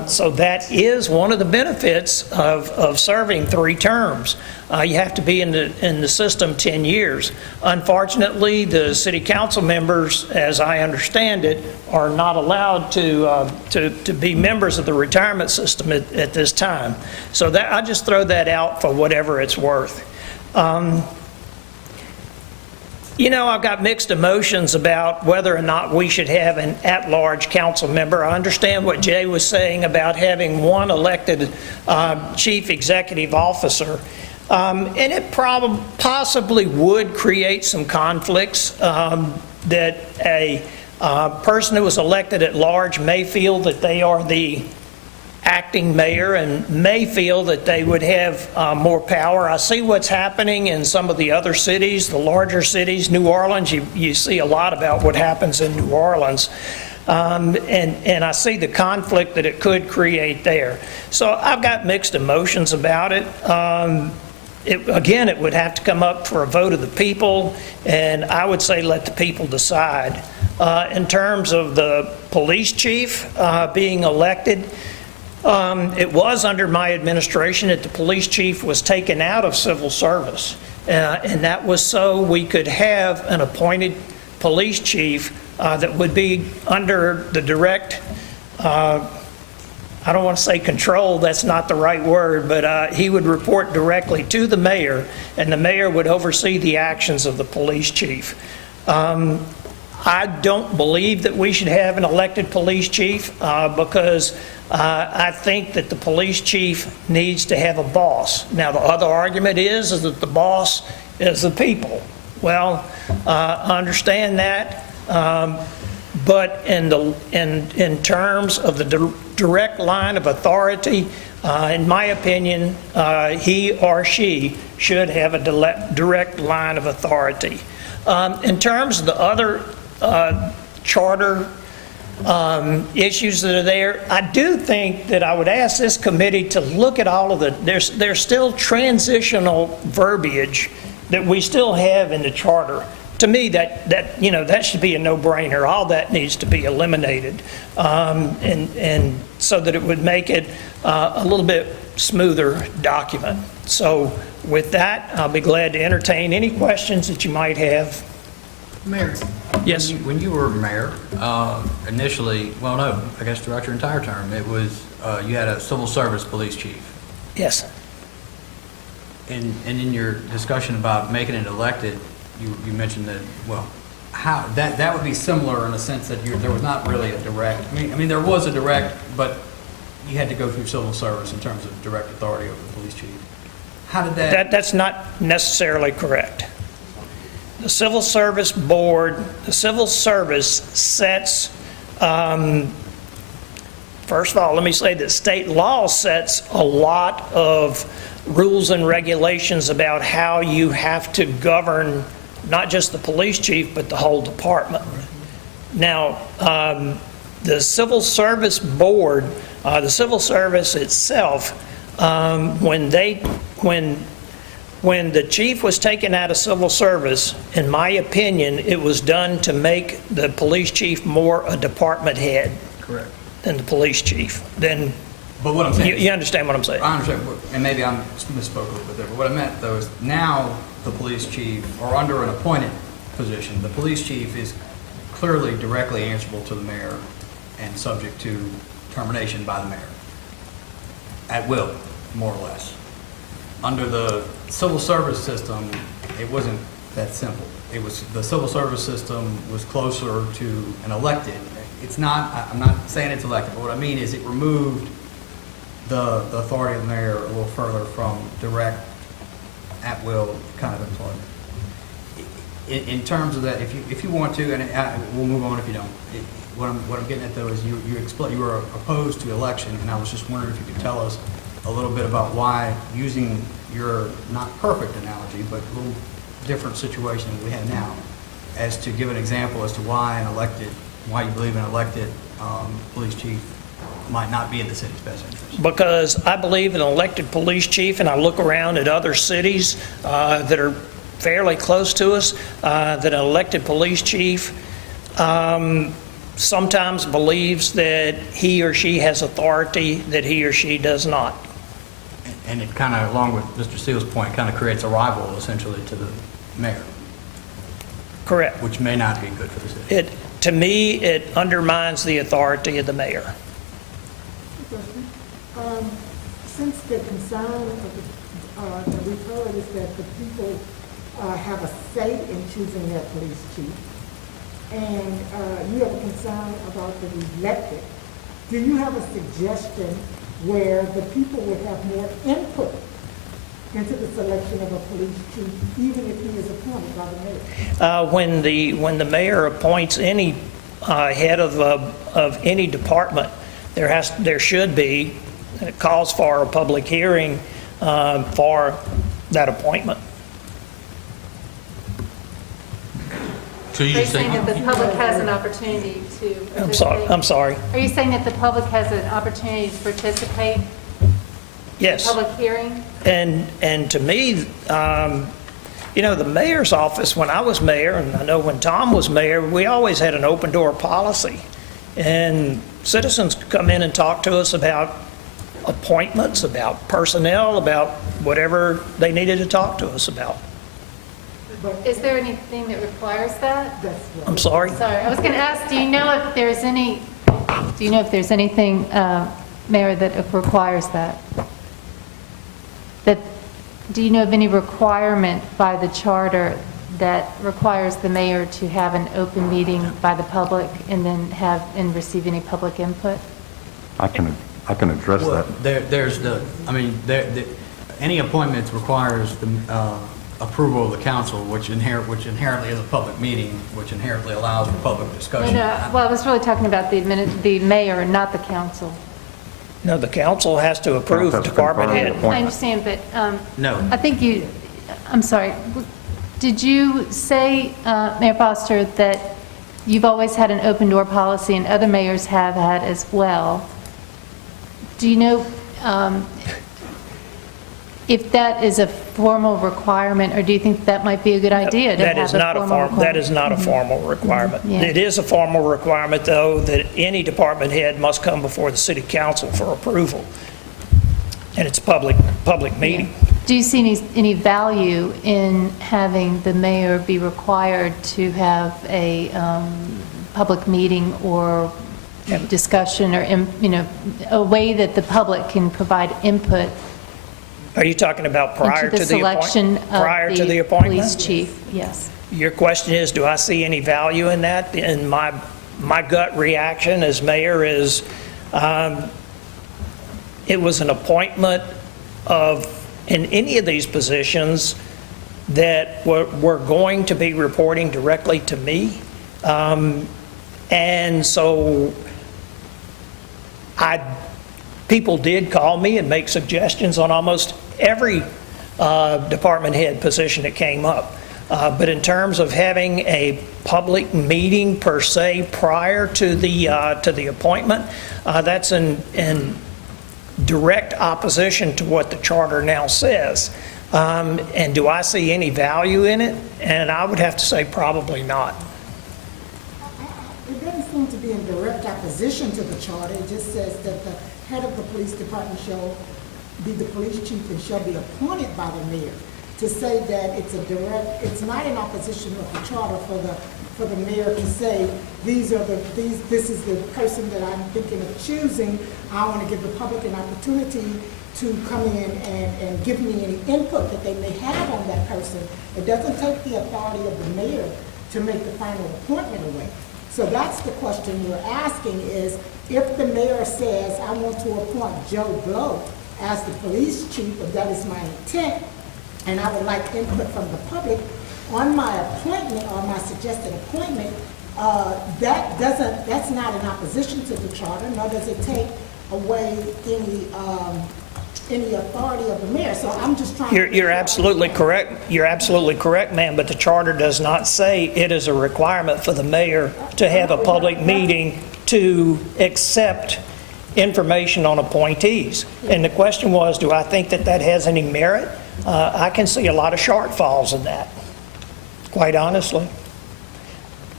So that is one of the benefits of serving 3 terms. You have to be in the system 10 years. Unfortunately, the city council members, as I understand it, are not allowed to be members of the retirement system at this time. So that, I just throw that out for whatever it's worth. You know, I've got mixed emotions about whether or not we should have an at-large council member. I understand what Jay was saying about having 1 elected chief executive officer. And it possibly would create some conflicts, that a person who was elected at large may feel that they are the acting mayor and may feel that they would have more power. I see what's happening in some of the other cities, the larger cities. New Orleans, you see a lot about what happens in New Orleans. And I see the conflict that it could create there. So I've got mixed emotions about it. Again, it would have to come up for a vote of the people, and I would say let the people decide. In terms of the police chief being elected, it was under my administration that the police chief was taken out of civil service, and that was so we could have an appointed police chief that would be under the direct, I don't want to say control, that's not the right word, but he would report directly to the mayor, and the mayor would oversee the actions of the police chief. I don't believe that we should have an elected police chief because I think that the police chief needs to have a boss. Now, the other argument is that the boss is the people. Well, I understand that, but in terms of the direct line of authority, in my opinion, he or she should have a direct line of authority. In terms of the other charter issues that are there, I do think that I would ask this committee to look at all of there's still transitional verbiage that we still have in the charter. To me, that should be a no-brainer. All that needs to be eliminated, and so that it would make it a little bit smoother document. So with that, I'll be glad to entertain any questions that you might have. Mayor? Yes. When you were mayor, initially, well, no, I guess throughout your entire term, it was, you had a civil service police chief. Yes. And in your discussion about making it elected, you mentioned that, well, how, that would be similar in the sense that there was not really a direct, I mean, there was a direct, but you had to go through civil service in terms of direct authority over the police chief. How did that? That's not necessarily correct. The Civil Service Board, the Civil Service sets, first of all, let me say that state law sets a lot of rules and regulations about how you have to govern not just the police chief, but the whole department. Now, the Civil Service Board, the Civil Service itself, when the chief was taken out of civil service, in my opinion, it was done to make the police chief more a department head. Correct. Than the police chief. Then, But what I'm saying you understand what I'm saying? I understand, and maybe I misspoke a little bit there, but what I meant though is now the police chief, or under an appointed position, the police chief is clearly directly answerable to the mayor and subject to termination by the mayor. At will, more or less. Under the civil service system, it wasn't that simple. It was, the civil service system was closer to an elected. It's not, I'm not saying it's elected, but what I mean is it removed the authority of the mayor a little further from direct, at-will kind of employment. In terms of that, if you want to, and we'll move on if you don't. What I'm getting at though is you were opposed to election, and I was just wondering if you could tell us a little bit about why, using your not perfect analogy, but a little different situation than we have now, as to give an example as to why you believe an elected police chief might not be in the city's best interest. Because I believe an elected police chief, and I look around at other cities that are fairly close to us, that an elected police chief sometimes believes that he or she has authority that he or she does not. And it kind of, along with Mr. Steele's point, kind of creates a rival essentially to the mayor. Correct. Which may not be good for the city. To me, it undermines the authority of the mayor. Since the concern of the we've heard is that the people have a say in choosing their police chief, and you have a concern about the elected, do you have a suggestion where the people would have more input into the selection of a police chief, even if he is appointed by the mayor? When the mayor appoints any head of any department, there should be, and it calls for a public hearing for that appointment. So Are you saying that the public has an opportunity to participate? I'm sorry. Are you saying that the public has an opportunity to participate? Yes. Public hearing? And to me, the mayor's office, when I was mayor, and I know when Tom was mayor, we always had an open door policy. And citizens could come in and talk to us about appointments, about personnel, about whatever they needed to talk to us about. Is there anything that requires that? I'm sorry? Sorry, I was going to ask, do you know if there's anything, Mayor, that requires that? Do you know of any requirement by the charter that requires the mayor to have an open meeting by the public and then receive any public input? I can address Well, that. Any appointment requires the approval of the council, which inherently is a public meeting, which inherently allows for public discussion. Well, I was really talking about the mayor, not the council. No, the council has to approve Council has to department confirm head. the appointment. I understand, but No. I think I'm sorry, did you say, Mayor Foster, that you've always had an open door policy and other mayors have had as well? Do you know if that is a formal requirement, or do you think that might be a good idea to have a formal requirement? That is not a formal requirement. Yeah. It is a formal requirement, though, that any department head must come before the city council for approval. And it's a public meeting. Do you see any value in having the mayor be required to have a public meeting or discussion or, a way that the public can provide input Are you talking about prior into to the the selection prior of to the the appointment? police chief? Yes. Your question is, do I see any value in that? And my gut reaction as mayor is, it was an appointment in any of these positions that were going to be reporting directly to me. And so people did call me and make suggestions on almost every department head position that came up. But in terms of having a public meeting per se prior to the appointment, that's in direct opposition to what the charter now says. And do I see any value in it? And I would have to say probably not. It doesn't seem to be in direct opposition to the charter. It just says that the head of the police department shall be the police chief and shall be appointed by the mayor. To say that it's not in opposition of the charter for the mayor to say, this is the person that I'm thinking of choosing. I want to give the public an opportunity to come in and give me any input that they may have on that person. It doesn't take the authority of the mayor to make the final appointment away. So that's the question we're asking is, if the mayor says, I want to appoint Joe Blow as the police chief, if that is my intent, and I would like input from the public on my appointment or my suggested appointment, that's not in opposition to the charter, nor does it take away any authority of the mayor. So I'm just trying to... You're absolutely correct. You're absolutely correct, ma'am, but the charter does not say it is a requirement for the mayor to have a public meeting to accept information on appointees. And the question was, do I think that has any merit? I can see a lot of shortfalls in that, quite honestly.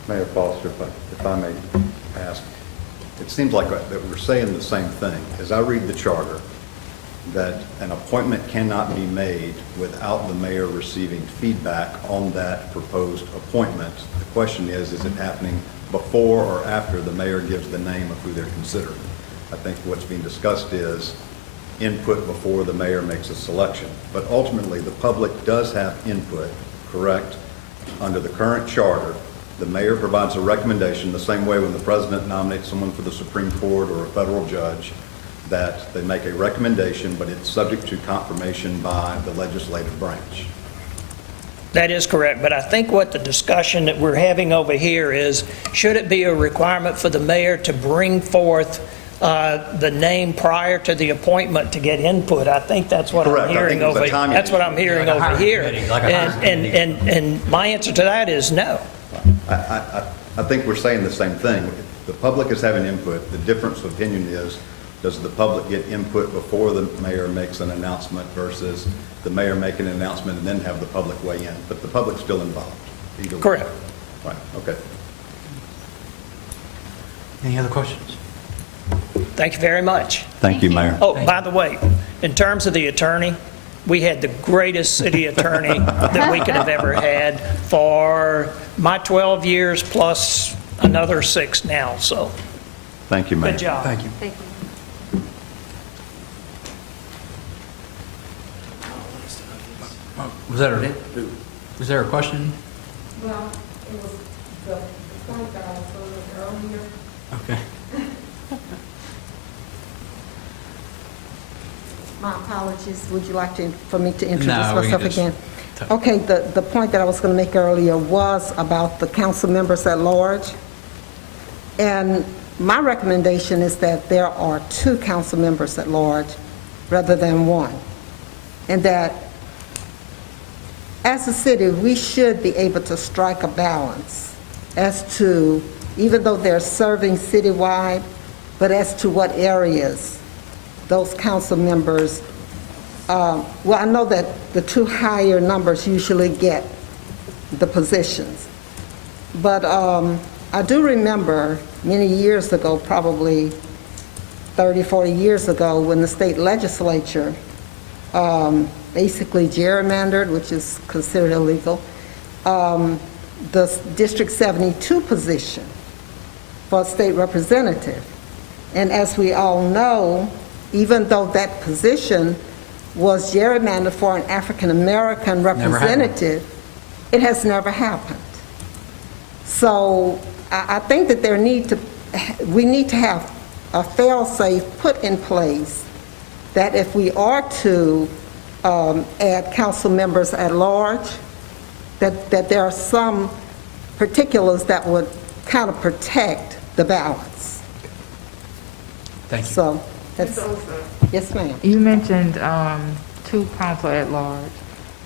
Mayor Foster, if I may ask, it seems like that we're saying the same thing. As I read the charter, that an appointment cannot be made without the mayor receiving feedback on that proposed appointment. The question is it happening before or after the mayor gives the name of who they're considering? I think what's being discussed is input before the mayor makes a selection. But ultimately, the public does have input, correct? Under the current charter, the mayor provides a recommendation the same way when the president nominates someone for the Supreme Court or a federal judge, that they make a recommendation, but it's subject to confirmation by the legislative branch. That is correct, but I think what the discussion that we're having over here is, should it be a requirement for the mayor to bring forth the name prior to the appointment to get input? I think that's what Correct. I'm hearing over here. That's what I'm hearing over here. And my answer to that is no. I think we're saying the same thing. The public is having input. The difference of opinion is, does the public get input before the mayor makes an announcement versus the mayor making an announcement and then have the public weigh in? But the public's still involved. Either way. Correct. Right, okay. Any other questions? Thank you very much. Thank you, Mayor. Oh, by the way, in terms of the attorney, we had the greatest city attorney that we could have ever had for my 12 years plus another 6 now, so Thank you, Mayor. good job. Thank you. Thank you. Was there a question? Well, it was the point that I was going with earlier. Okay. My apologies. Would you like for me to introduce No, we can myself just again? talk. Okay, the point that I was going to make earlier was about the council members at large. And my recommendation is that there are 2 council members at large rather than 1. And that as a city, we should be able to strike a balance as to, even though they're serving citywide, but as to what areas those council members, well, I know that the 2 higher numbers usually get the positions. But I do remember many years ago, probably 30, 40 years ago, when the state legislature basically gerrymandered, which is considered illegal, the District 72 position for a state representative. And as we all know, even though that position was gerrymandered for an African-American representative, it has never happened. So I think that we need to have a fail-safe put in place that if we are to add council members at large, that there are some particulars that would kind of protect the balance. Thank you. So, that's, yes, ma'am. You mentioned 2 council at large,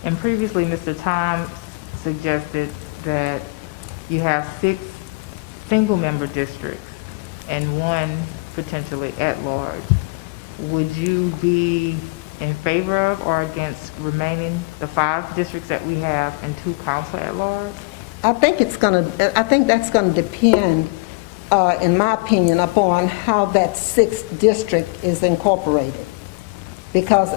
and previously Mr. Tom suggested that you have 6 single-member districts and 1 potentially at large. Would you be in favor of or against remaining the 5 districts that we have and 2 council at large? I think that's going to depend, in my opinion, upon how that 6th district is incorporated. Because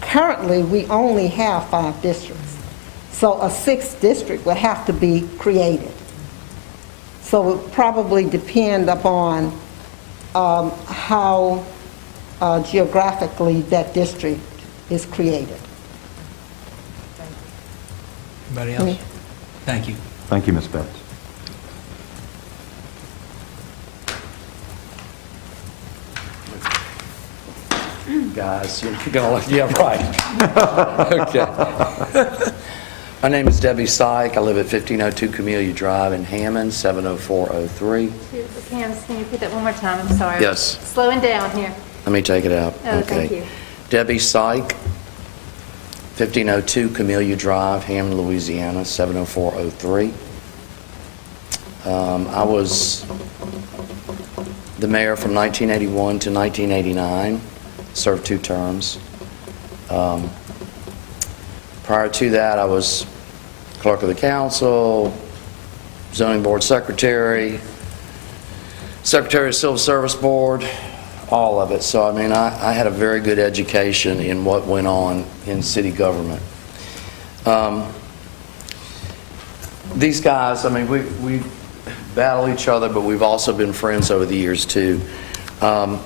currently, we only have 5 districts. So a 6th district would have to be created. So it would probably depend upon how geographically that district is created. Anybody else? Thank you. Thank you, Ms. Betts. Guys, you're gonna look, yeah, right. Okay. My name is Debbie Syke. I live at 1502 Camellia Drive in Hammond, 70403. Candace, can you put that one more time? I'm sorry. Yes. Slowing down here. Let me take it out. Oh, thank you. Debbie Syke, 1502 Camellia Drive, Hammond, Louisiana, 70403. I was the mayor from 1981 to 1989, served 2 terms. Prior to that, I was clerk of the council, zoning board secretary, secretary of civil service board, all of it. So, I mean, I had a very good education in what went on in city government. These guys, I mean, we battle each other, but we've also been friends over the years, too. And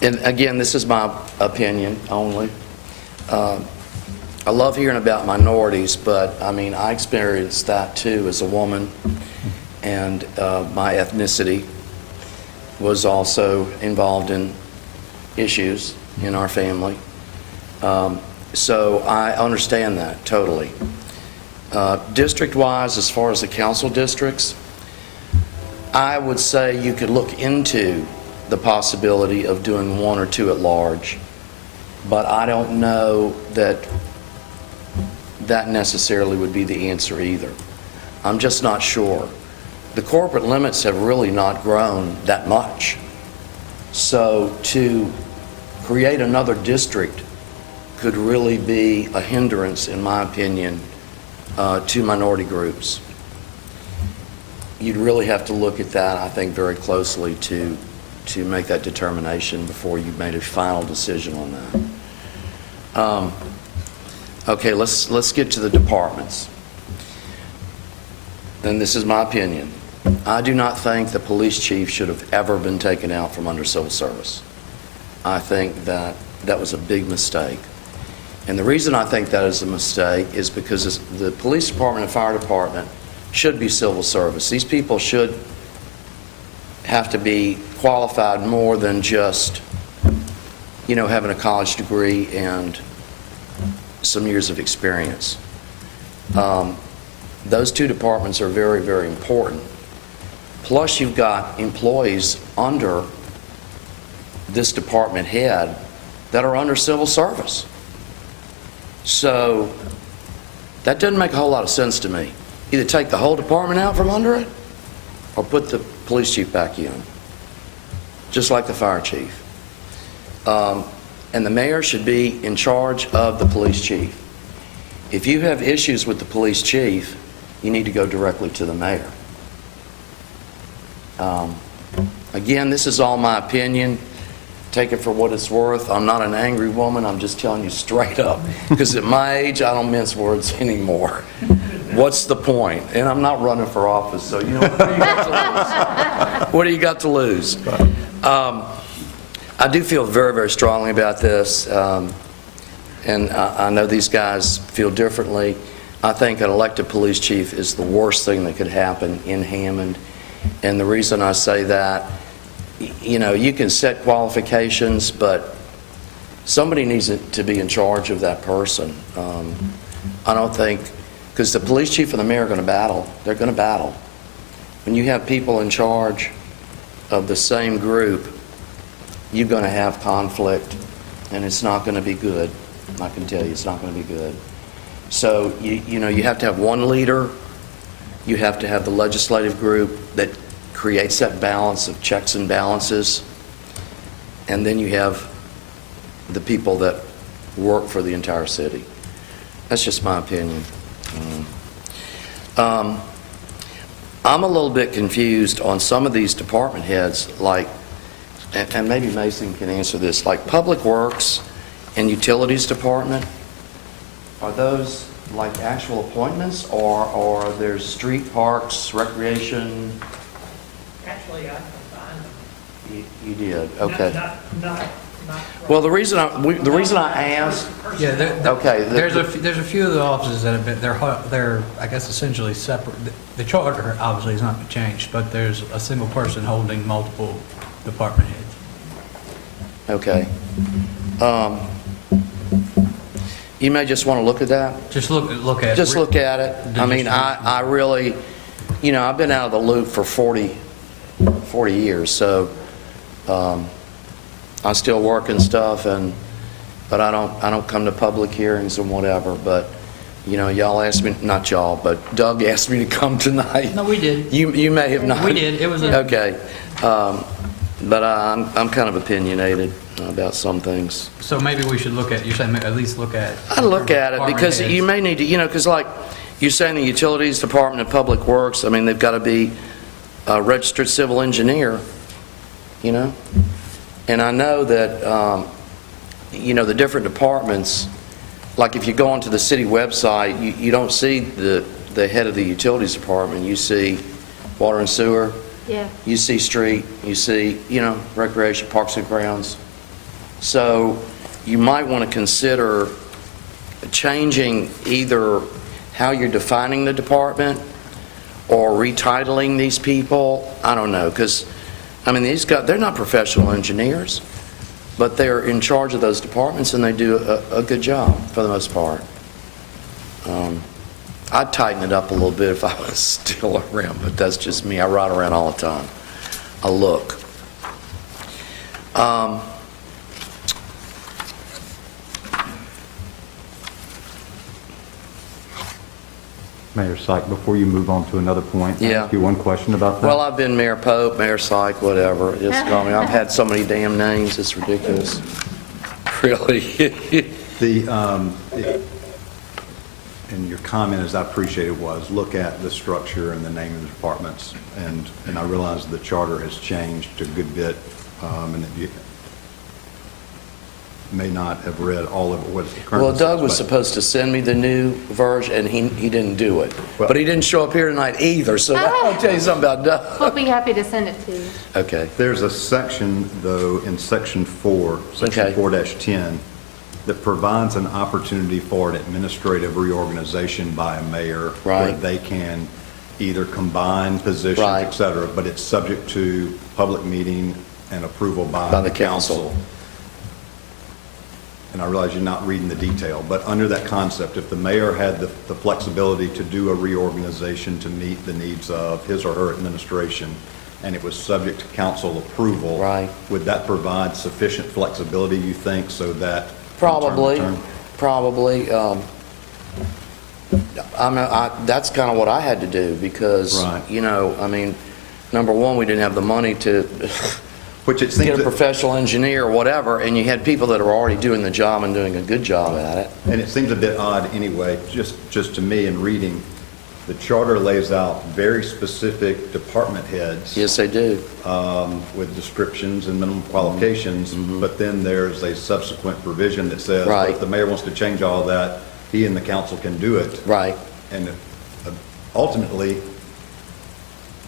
again, this is my opinion only. I love hearing about minorities, but I mean, I experienced that too as a woman, and my ethnicity was also involved in issues in our family. So I understand that totally. District-wise, as far as the council districts, I would say you could look into the possibility of doing 1 or 2 at large, but I don't know that that necessarily would be the answer either. I'm just not sure. The corporate limits have really not grown that much. So to create another district could really be a hindrance, in my opinion, to minority groups. You'd really have to look at that, I think, very closely to make that determination before you made a final decision on that. Okay, let's get to the departments. And this is my opinion. I do not think the police chief should have ever been taken out from under civil service. I think that was a big mistake. And the reason I think that is a mistake is because the police department and fire department should be civil service. These people should have to be qualified more than just, you know, having a college degree and some years of experience. Those 2 departments are very, very important. Plus, you've got employees under this department head that are under civil service. So that doesn't make a whole lot of sense to me. Either take the whole department out from under it or put the police chief back in, just like the fire chief. And the mayor should be in charge of the police chief. If you have issues with the police chief, you need to go directly to the mayor. Again, this is all my opinion. take it for what it's worth. I'm not an angry woman, I'm just telling you straight up. Because at my age, I don't mince words anymore. What's the point? And I'm not running for office, so you know, what do you got to lose? I do feel very, very strongly about this, and I know these guys feel differently. I think an elected police chief is the worst thing that could happen in Hammond, and the reason I say that, you know, you can set qualifications, but somebody needs to be in charge of that person. I don't think, because the police chief and the mayor are going to battle. They're going to battle. When you have people in charge of the same group, you're going to have conflict, and it's not going to be good. I can tell you, it's not going to be good. So, you know, you have to have one leader. You have to have the legislative group that creates that balance of checks and balances. And then you have the people that work for the entire city. That's just my opinion. I'm a little bit confused on some of these department heads, like, and maybe Mason can answer this, like Public Works and Utilities Department, are those like actual appointments, or there's street, parks, recreation? Actually, I combined them. You did, okay. Not Well, the reason I asked, Yeah, okay, there's a few of the offices that have been, they're, I guess, essentially separate. The charter obviously has not been changed, but there's a single person holding multiple department heads. okay. You may just want to look at that. Just look at it. Just look at it. I mean, I really, you know, I've been out of the loop for 40 years, so I still work and stuff, but I don't come to public hearings and whatever. But you know, y'all asked me, not y'all, but Doug asked me to come tonight. No, we did. You may have not. We did. It was okay. But I'm kind of opinionated about some things. So maybe we should look at, you're saying at least look at. I look at it department because heads. you may need to, you know, because like you're saying the Utilities Department of Public Works, I mean, they've got to be a registered civil engineer, you know? And I know that, you know, the different departments, like if you go onto the city website, you don't see the head of the Utilities Department. You see water and sewer. Yeah. You see street, you see, you know, recreation, parks and grounds. So you might want to consider changing either how you're defining the department or retitling these people. I don't know, because, I mean, these guys, they're not professional engineers, but they're in charge of those departments and they do a good job for the most part. I'd tighten it up a little bit if I was still around, but that's just me. I ride around all the time. I look. Mayor Syke, before you move on to another point, Yeah. I'll ask you one question about that. Well, I've been Mayor Pope, Mayor Syke, whatever. Just call me. I've had so many damn names, it's ridiculous. Really. And your comment, as I appreciate it, was look at the structure and the name of the departments. And I realize the charter has changed a good bit, and that you may not have read all of it, what it currently Well, Doug was says, supposed to send me the new version, and he didn't do it. Well- But he didn't show up here tonight either, so I'll tell you something about Doug. We'll be happy to send it to you. Okay. but there's a section, though, in section 4, section Okay. 4-10, that provides an opportunity for an administrative reorganization by a mayor where Right. they can either combine positions, Right. et cetera, but it's subject to public meeting and approval By the council. And I realize you're not reading the detail, but under that concept, if the mayor had the flexibility to do a reorganization to meet the needs of his or her administration, and it was subject to council approval, Right. would that provide sufficient flexibility, you think, so that Probably. from term to term? Probably. That's kind of what I had to do because, Right. you know, I mean, number one, we didn't have the money to Which it get seems a that, professional engineer or whatever, and you had people that are already doing the job and doing a good job at it. and it seems a bit odd anyway, just to me in reading, The charter lays out very specific department heads. Yes, they do. With descriptions and minimum qualifications, but then there's a subsequent provision that says, Right. if the mayor wants to change all that, he and the council can do it. Right. And ultimately,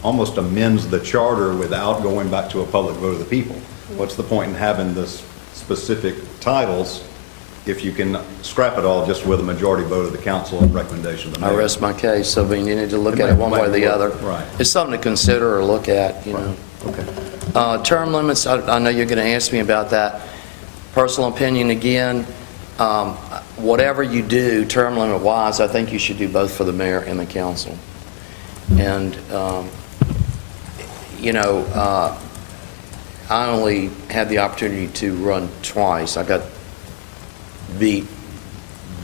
almost amends the charter without going back to a public vote of the people. What's the point in having this specific titles if you can scrap it all just with a majority vote of the council and recommendation of the I mayor? rest my case. So, I mean, you need to look at it one way or the other. Right. It's something to consider or look at, you know. Okay. Term limits, I know you're going to ask me about that. Personal opinion, again, whatever you do, term limit-wise, I think you should do both for the mayor and the council. And, you know, I only had the opportunity to run twice. I got beat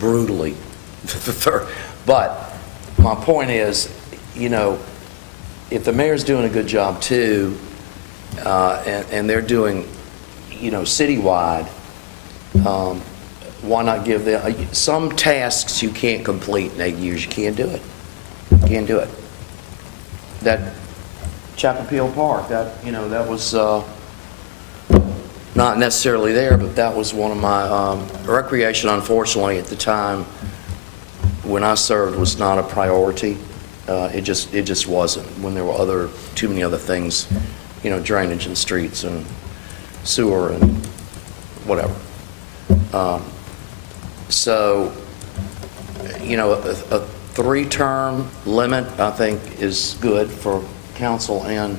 brutally the third. But my point is, you know, if the mayor's doing a good job too, and they're doing, you know, citywide, why not give them, some tasks you can't complete in 8 years, you can't do it. Can't do it. That Chapel Hill Park, that, you know, that was not necessarily there, but that was one of my, recreation, unfortunately, at the time when I served was not a priority. It just wasn't, when there were too many other things, you know, drainage and streets and sewer and whatever. So, you know, a 3-term limit, I think, is good for council, and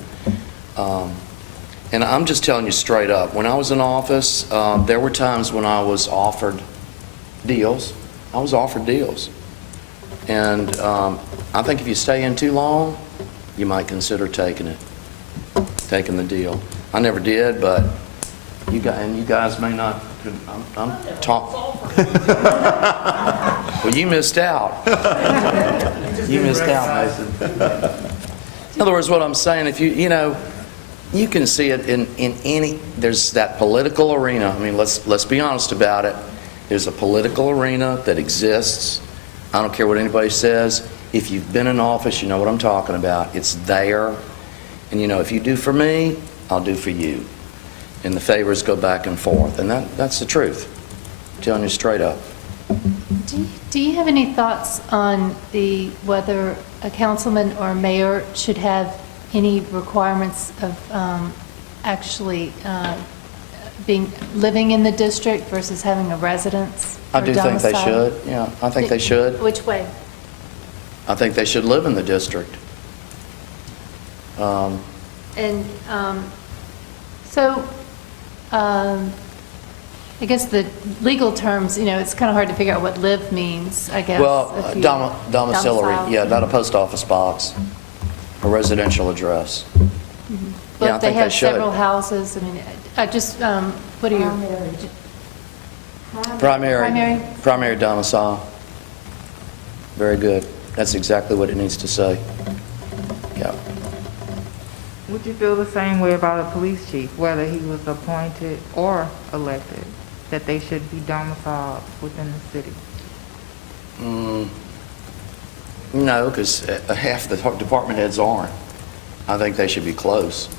I'm just telling you straight up, when I was in office, there were times when I was offered deals. I was offered deals. And I think if you stay in too long, you might consider taking the deal. I never did, but you guys may not. I'm talking. Well, you missed out. You missed out, Mason. In other words, what I'm saying, if you know, you can see it in any, there's that political arena. I mean, let's be honest about it. There's a political arena that exists. I don't care what anybody says. If you've been in office, you know what I'm talking about. It's there. And, you know, if you do for me, I'll do for you. And the favors go back and forth. And that's the truth. I'm telling you straight up. Do you have any thoughts on whether a councilman or a mayor should have any requirements of actually living in the district versus having a residence? I do think they should. Yeah, I think they should. Which way? I think they should live in the district. I guess the legal terms, you know, it's kind of hard to figure out what live means, I guess. Well, domicile. yeah, not a post office box, a residential address. But Yeah, I if they think they have should. several houses, I mean, I just, what are your? Primary domicile. Very good. That's exactly what it needs to say. Yeah. Would you feel the same way about a police chief, whether he was appointed or elected, that they should be domiciled within the city? No, because half the department heads aren't. I think they should be close.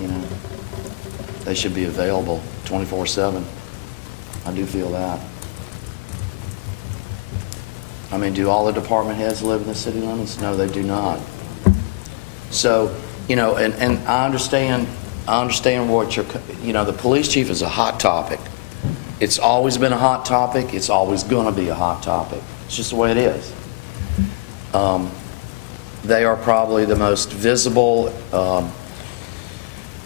You know, they should be available 24/7. I do feel that. I mean, do all the department heads live in the city limits? No, they do not. So, you know, and I understand what you know, the police chief is a hot topic. It's always been a hot topic. It's always going to be a hot topic. It's just the way it is. They are probably the most visible,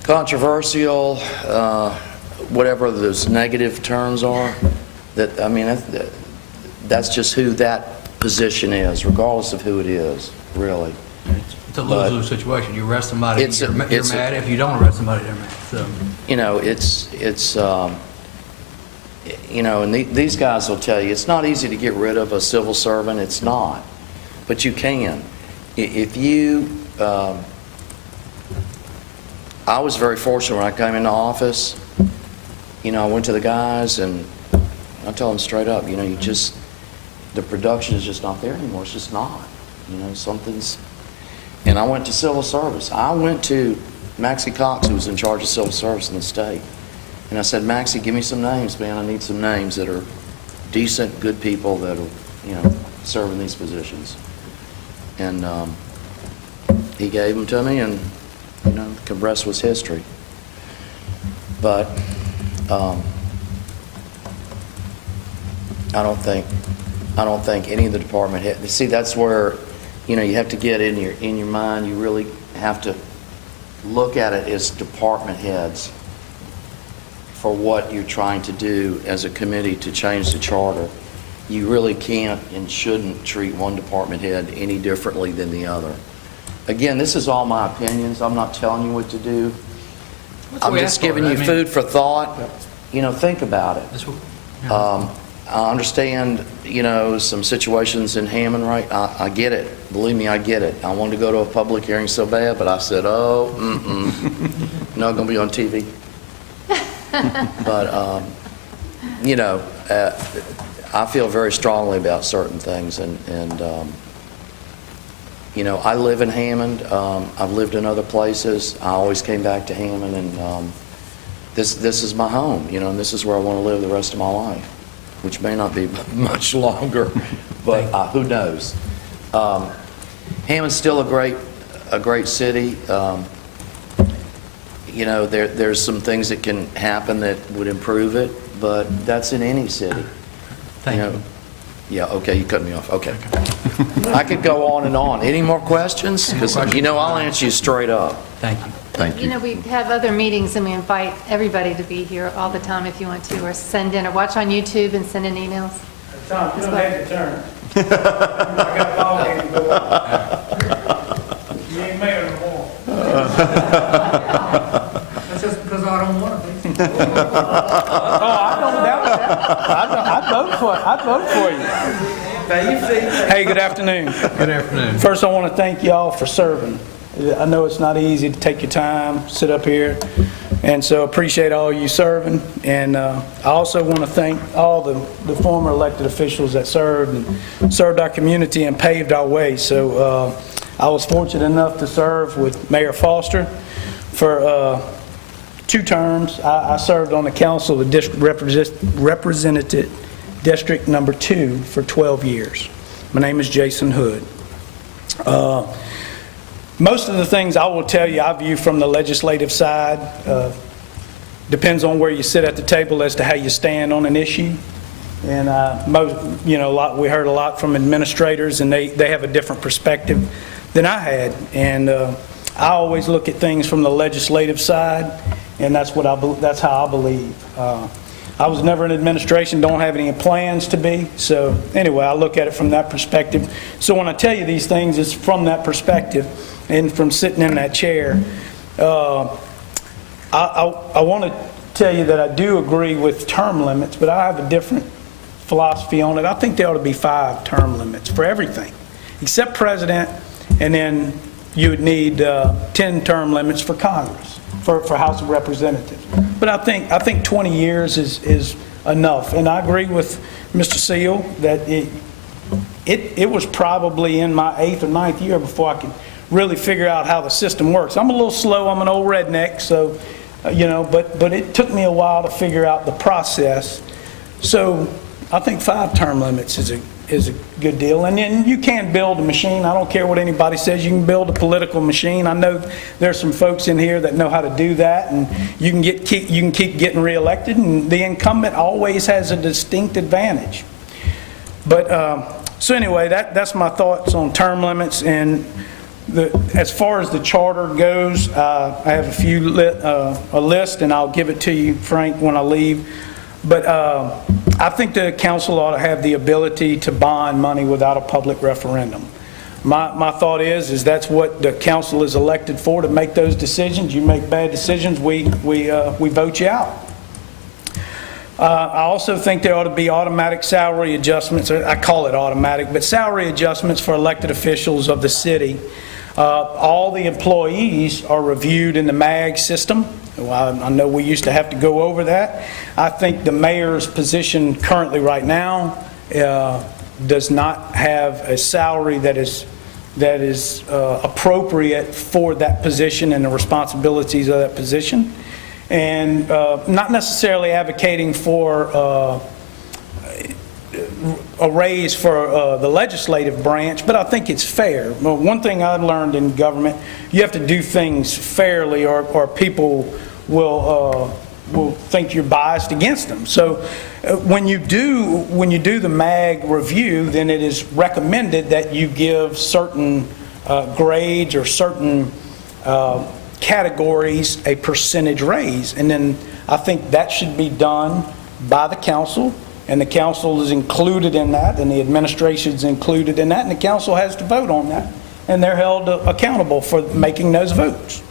controversial, whatever those negative terms are. That, I mean, that's just who that position is, regardless of who it is, really. It's a lose-lose situation. You arrest somebody, you're mad. If you don't arrest somebody, they're mad. So, you know, it's you know, and these guys will tell you, it's not easy to get rid of a civil servant. It's not. But you can. If you, I was very fortunate when I came into office. You know, I went to the guys and I told them straight up, you know, the production is just not there anymore. It's just not. You know, something's... And I went to civil service. I went to Maxie Cox, who was in charge of civil service in the state. And I said, Maxie, give me some names, man. I need some names that are decent, good people that will, you know, serve in these positions. And he gave them to me, and, you know, the rest was history. But I don't think any of the department heads. See, that's where, you know, you have to get in your mind. You really have to look at it as department heads for what you're trying to do as a committee to change the charter. You really can't and shouldn't treat one department head any differently than the other. Again, this is all my opinions. I'm not telling you what to do. I'm just giving you food for thought. You know, think about it. I understand, you know, some situations in Hammond, right? I get it. Believe me, I get it. I wanted to go to a public hearing so bad, but I said, oh, not going to be on TV. But, you know, I feel very strongly about certain things, and you know, I live in Hammond. I've lived in other places. I always came back to Hammond, and this is my home, you know, and this is where I want to live the rest of my life, which may not be much longer, but who knows. Hammond's still a great city. You know, there's some things that can happen that would improve it, but that's in any city. Thank you. Yeah, okay, you cut me off. Okay. I could go on and on. Any more questions? Because, you know, I'll answer you straight up. Thank you. Thank You you. know, we have other meetings, and we invite everybody to be here all the time if you want to, or send in, or watch on YouTube and send in emails. Tom, you don't have to turn. I got a ball game to go on. You ain't mayor no more. That's just because I don't want to be. Oh, I don't doubt that. I'd vote for you. Hey, good afternoon. Good afternoon. First, I want to thank y'all for serving. I know it's not easy to take your time, sit up here, and so appreciate all you serving. And I also want to thank all the former elected officials that served our community and paved our way. So I was fortunate enough to serve with Mayor Foster for 2 terms. I served on the council of District Representative District Number 2 for 12 years. My name is Jason Hood. Most of the things I will tell you I view from the legislative side. Depends on where you sit at the table as to how you stand on an issue. And we heard a lot from administrators, and they have a different perspective than I had. And I always look at things from the legislative side, and that's how I believe. I was never in administration, don't have any plans to be. So anyway, I look at it from that perspective. So when I tell you these things, it's from that perspective and from sitting in that chair. I want to tell you that I do agree with term limits, but I have a different philosophy on it. I think there ought to be 5 term limits for everything, except president, and then you would need 10 term limits for Congress, for House of Representatives. But I think 20 years is enough. And I agree with Mr. Seal that it was probably in my 8th or 9th year before I could really figure out how the system works. I'm a little slow. I'm an old redneck, so but it took me a while to figure out the process. So I think 5 term limits is a good deal. And then you can build a machine. I don't care what anybody says. You can build a political machine. I know there's some folks in here that know how to do that, and you can keep getting reelected, and the incumbent always has a distinct advantage. But so anyway, that's my thoughts on term limits. And as far as the charter goes, I have a list, and I'll give it to you, Frank, when I leave. But I think the council ought to have the ability to bond money without a public referendum. My thought is that's what the council is elected for, to make those decisions. You make bad decisions, we vote you out. I also think there ought to be automatic salary adjustments. I call it automatic, but salary adjustments for elected officials of the city. All the employees are reviewed in the MAG system. I know we used to have to go over that. I think the mayor's position currently right now does not have a salary that is appropriate for that position and the responsibilities of that position. And not necessarily advocating for a raise for the legislative branch, but I think it's fair. Well, one thing I learned in government, you have to do things fairly or people will think you're biased against them. So when you do the MAG review, then it is recommended that you give certain grades or certain categories a percentage raise. And then I think that should be done by the council, and the council is included in that, and the administration is included in that, and the council has to vote on that, and they're held accountable for making those votes.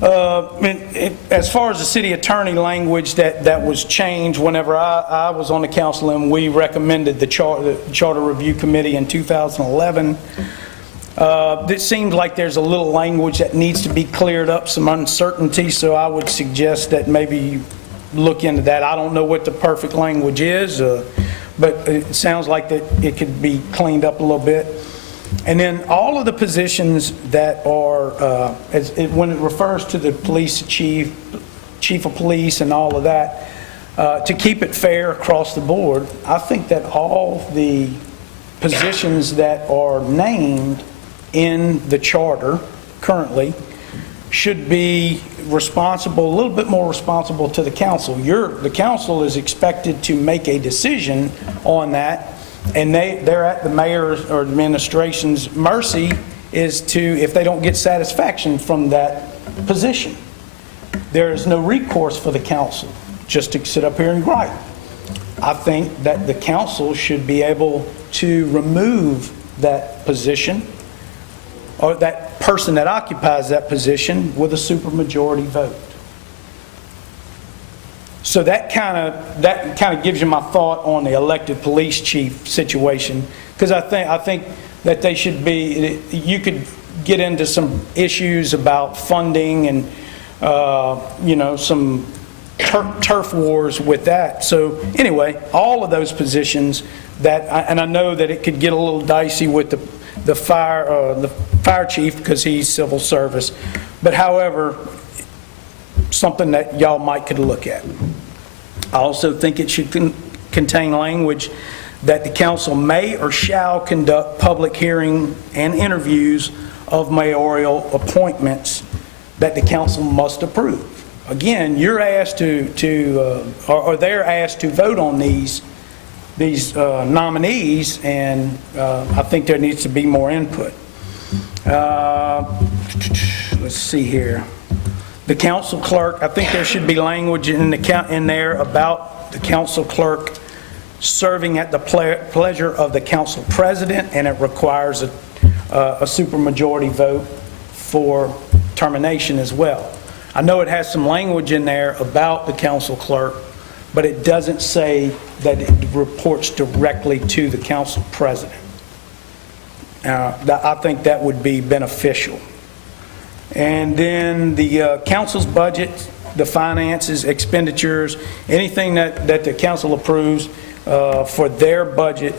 As far as the city attorney language that was changed whenever I was on the council and we recommended the Charter Review Committee in 2011, it seems like there's a little language that needs to be cleared up, some uncertainty, so I would suggest that maybe you look into that. I don't know what the perfect language is, but it sounds like that it could be cleaned up a little bit. And then all of the positions that are, when it refers to the police chief of police and all of that, to keep it fair across the board, I think that all the positions that are named in the charter currently should be responsible, a little bit more responsible to the council. The council is expected to make a decision on that, and they're at the mayor's or administration's mercy is to, if they don't get satisfaction from that position. There is no recourse for the council just to sit up here and write. I think that the council should be able to remove that position or that person that occupies that position with a supermajority vote. So that kind of gives you my thought on the elected police chief situation, because I think that they should be, you could get into some issues about funding and some turf wars with that. So anyway, all of those positions and I know that it could get a little dicey with the fire chief because he's civil service, but however, something that y'all might could look at. I also think it should contain language that the council may or shall conduct public hearing and interviews of mayoral appointments that the council must approve. Again, you're asked or they're asked to vote on these nominees, and I think there needs to be more input. Let's see here. The council clerk, I think there should be language in there about the council clerk serving at the pleasure of the council president, and it requires a supermajority vote for termination as well. I know it has some language in there about the council clerk, but it doesn't say that it reports directly to the council president. I think that would be beneficial. And then the council's budget, the finances, expenditures, anything that the council approves for their budget,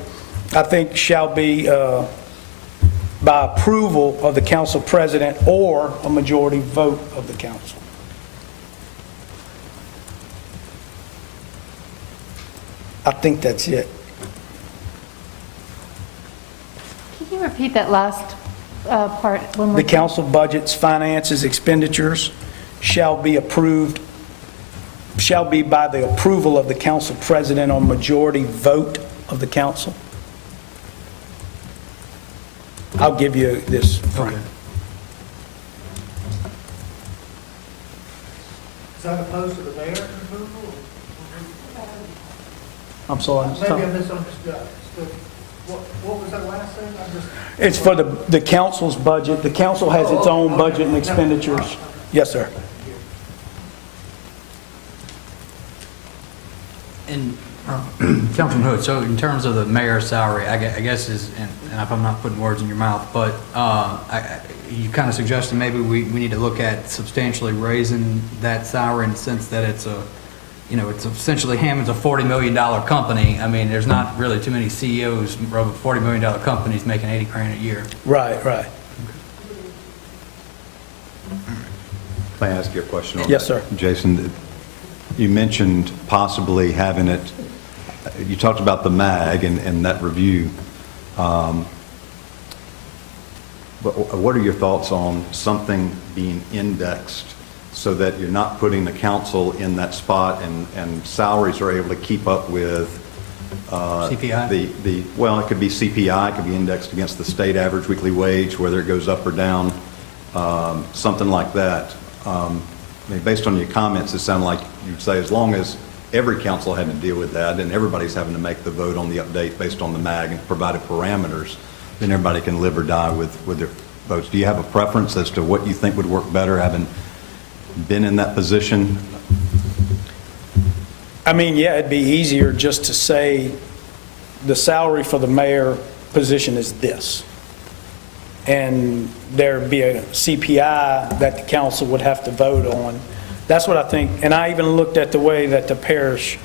I think shall be by approval of the council president or a majority vote of the council. I think that's it. Can you repeat that last part one more The time? council budget's finances, expenditures shall be by the approval of the council president on majority vote of the council. I'll give you this, Frank. Is that opposed to the mayor's approval? I'm sorry. Maybe I misunderstood. What was that last thing? It's for the council's budget. The council has its own budget and expenditures. Yes, sir. And Councilman Hood, so in terms of the mayor's salary, I guess is, and if I'm not putting words in your mouth, but you kind of suggested maybe we need to look at substantially raising that salary in the sense that it's you know, it's essentially Hammond's a $40 million company. I mean, there's not really too many CEOs of $40 million companies making 80 grand a year. Right, right. May I ask you a question on that? Yes, sir. Jason, you mentioned possibly having it, you talked about the MAG and that review. But what are your thoughts on something being indexed so that you're not putting the council in that spot and salaries are able to keep up with CPI? Well, it could be CPI, it could be indexed against the state average weekly wage, whether it goes up or down, something like that. I mean, based on your comments, it sounded like you'd say as long as every council had to deal with that and everybody's having to make the vote on the update based on the MAG and provided parameters, then everybody can live or die with their votes. Do you have a preference as to what you think would work better, having been in that position? I mean, yeah, it'd be easier just to say the salary for the mayor position is this. And there'd be a CPI that the council would have to vote on. That's what I think. And I even looked at the way that the parish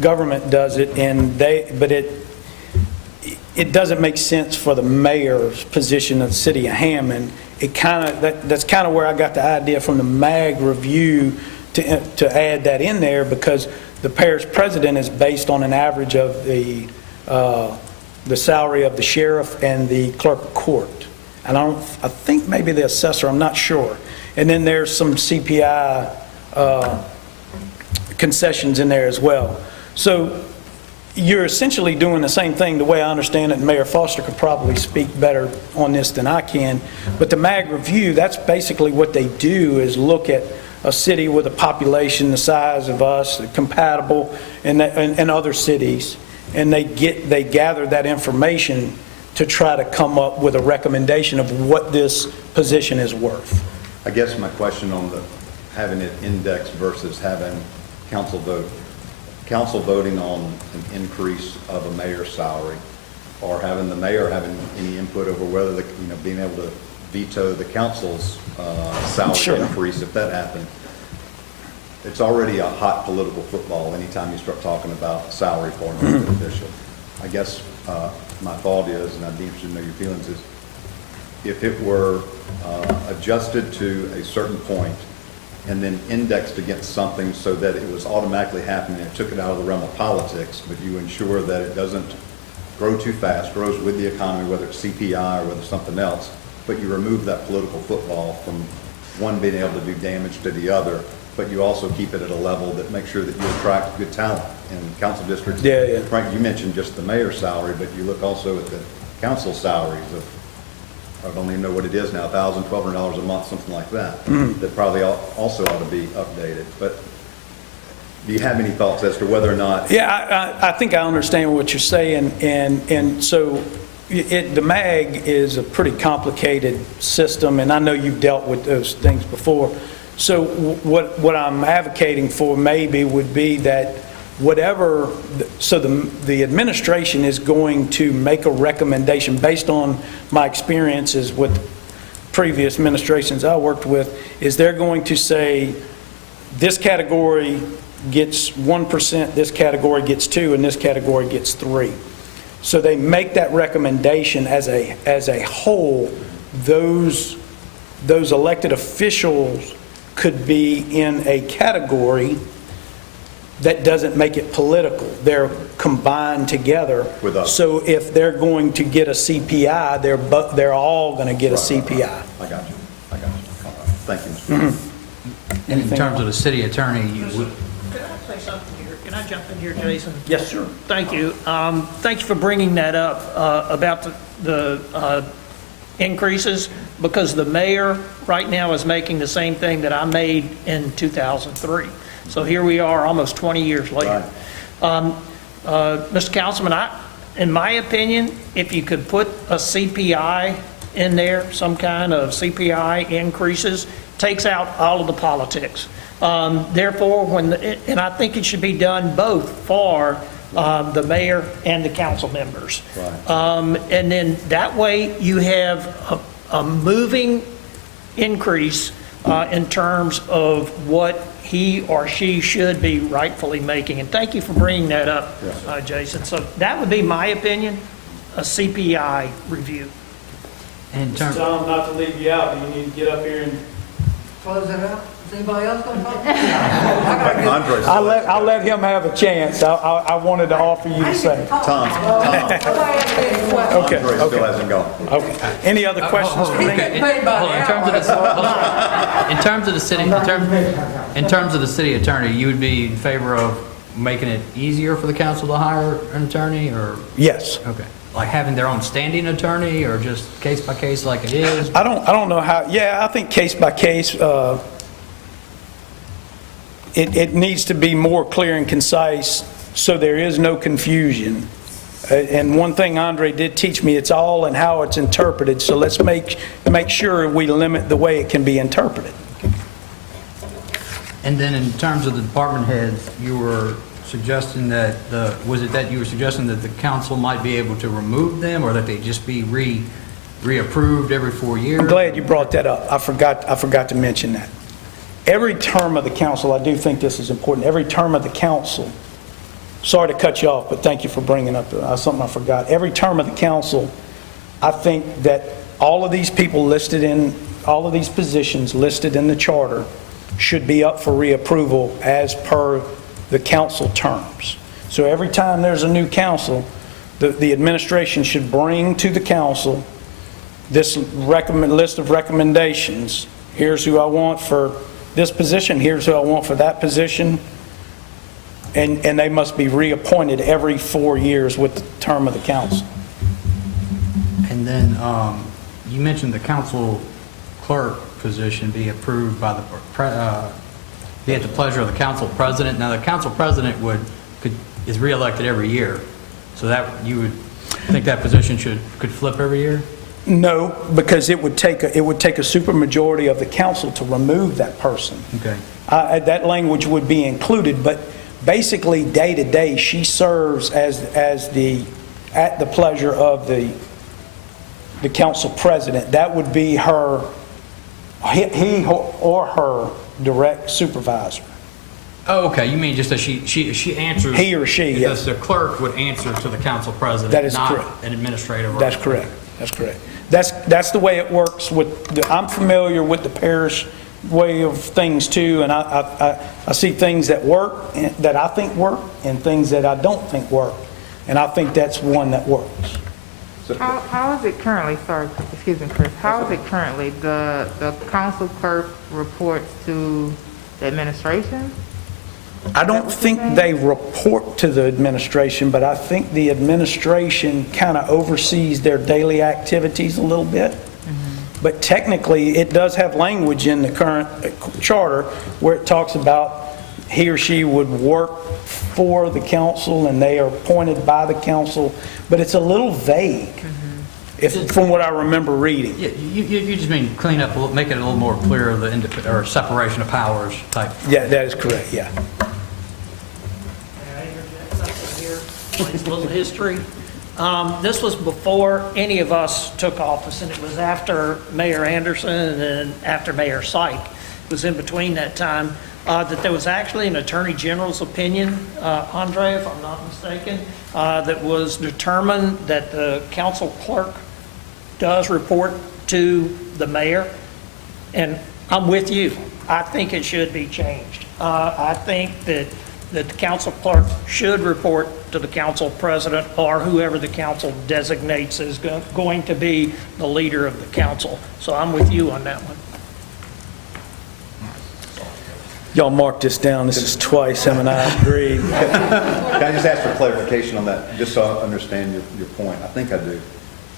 government does it, and but it doesn't make sense for the mayor's position of the city of Hammond. That's kind of where I got the idea from the MAG review to add that in there, because the parish president is based on an average of the salary of the sheriff and the clerk of court. And I think maybe the assessor, I'm not sure. And then there's some CPI concessions in there as well. So you're essentially doing the same thing the way I understand it, and Mayor Foster could probably speak better on this than I can. But the MAG review, that's basically what they do, is look at a city with a population the size of us, compatible, and other cities, and they gather that information to try to come up with a recommendation of what this position is worth. I guess my question on having it indexed versus having council vote. Council voting on an increase of a mayor's salary, or having the mayor having any input over whether being able to veto the council's salary increase if that happened. It's already a hot political football anytime you start talking about salary for an elected official. I guess my thought is, and I'd be interested to know your feelings, is if it were adjusted to a certain point and then indexed against something so that it was automatically happening, it took it out of the realm of politics, but you ensure that it doesn't grow too fast, grows with the economy, whether it's CPI or whether it's something else, but you remove that political football from one being able to do damage to the other, but you also keep it at a level that makes sure that you attract good talent in council districts. Yeah. Frank, you mentioned just the mayor's salary, but you look also at the council salaries of, I don't even know what it is now, $1,000, $1,200 a month, something like that, that probably also ought to be updated. But do you have any thoughts as to whether or not? Yeah, I think I understand what you're saying, and so the MAG is a pretty complicated system, and I know you've dealt with those things before. So what I'm advocating for maybe would be that the administration is going to make a recommendation based on my experiences with previous administrations I worked with, is they're going to say this category gets 1%, this category gets 2%, and this category gets 3%. So they make that recommendation as a whole. Those elected officials could be in a category that doesn't make it political. They're combined together. With us. So if they're going to get a CPI, they're all going to get a CPI. I got you. All right. Thank you, Mr. And in terms of the city attorney, you would. Can I say something here? Can I jump in here, Jason? Yes, sir. Thank you. Thank you for bringing that up about the increases, because the mayor right now is making the same thing that I made in 2003. So here we are almost 20 years later. Right. Mr. Councilman, in my opinion, if you could put a CPI in there, some kind of CPI increases, takes out all of the politics. Therefore, and I think it should be done both for the mayor and the council members. Right. And then that way you have a moving increase in terms of what he or she should be rightfully making. And thank you for bringing that up, Yes. Jason. So that would be my opinion, a CPI review. In terms, Tom, not to leave you out, but you need to get up here and... Close it out? Is anybody else going to talk? Andres, I'll let him have a chance. I wanted to offer you the same. Tom, Okay. Andres still hasn't gone. Okay. Any other questions for me? okay, hold on, in terms of the, hold on. In terms of the city, in terms of the city attorney, you would be in favor of making it easier for the council to hire an attorney, or? Yes. Okay, like having their own standing attorney, or just case by case like it is? I don't know how, yeah, I think case by case, it needs to be more clear and concise so there is no confusion. And one thing Andre did teach me, it's all in how it's interpreted, so let's make sure we limit the way it can be interpreted. And then in terms of the department heads, you were suggesting that was it that you were suggesting that the council might be able to remove them, or that they just be reapproved every 4 years? I'm glad you brought that up. I forgot to mention that. Every term of the council, I do think this is important, every term of the council, sorry to cut you off, but thank you for bringing up something I forgot. Every term of the council, I think that all of these people listed in, all of these positions listed in the charter should be up for reapproval as per the council terms. So every time there's a new council, the administration should bring to the council this list of recommendations. Here's who I want for this position, here's who I want for that position, and they must be reappointed every 4 years with the term of the council. And then you mentioned the council clerk position be approved by be at the pleasure of the council president. Now, the council president is reelected every year, so that you would think that position could flip every year? No, because it would take a supermajority of the council to remove that person. Okay. That language would be included, but basically day to day she serves at the pleasure of the council president. That would be her, he or her direct supervisor. Oh, okay. You mean just that she answers? He or she, yes. The clerk would answer to the council president. That is not correct. An administrative. That's correct. That's correct. That's the way it works I'm familiar with the parish way of things too, and I see things that work, that I think work, and things that I don't think work, and I think that's one that works. How is it currently, sorry, excuse me, Chris, how is it currently? The council clerk reports to the administration? I don't think they report to the administration, but I think the administration kind of oversees their daily activities a little bit. But technically, it does have language in the current charter where it talks about he or she would work for the council and they are appointed by the council, but it's a little vague, from what I remember reading. Yeah, you just mean clean up, make it a little more clear, or separation of powers type. Yeah, that is correct, yeah. A little history. This was before any of us took office, and it was after Mayor Anderson and then after Mayor Syke. It was in between that time that there was actually an Attorney General's opinion, Andre, if I'm not mistaken, that was determined that the council clerk does report to the mayor, and I'm with you. I think it should be changed. I think that the council clerk should report to the council president or whoever the council designates as going to be the leader of the council. So I'm with you on that one. Y'all mark this down. This is twice him and I agree. Can I just ask for clarification on that, just so I understand your point? I think I do.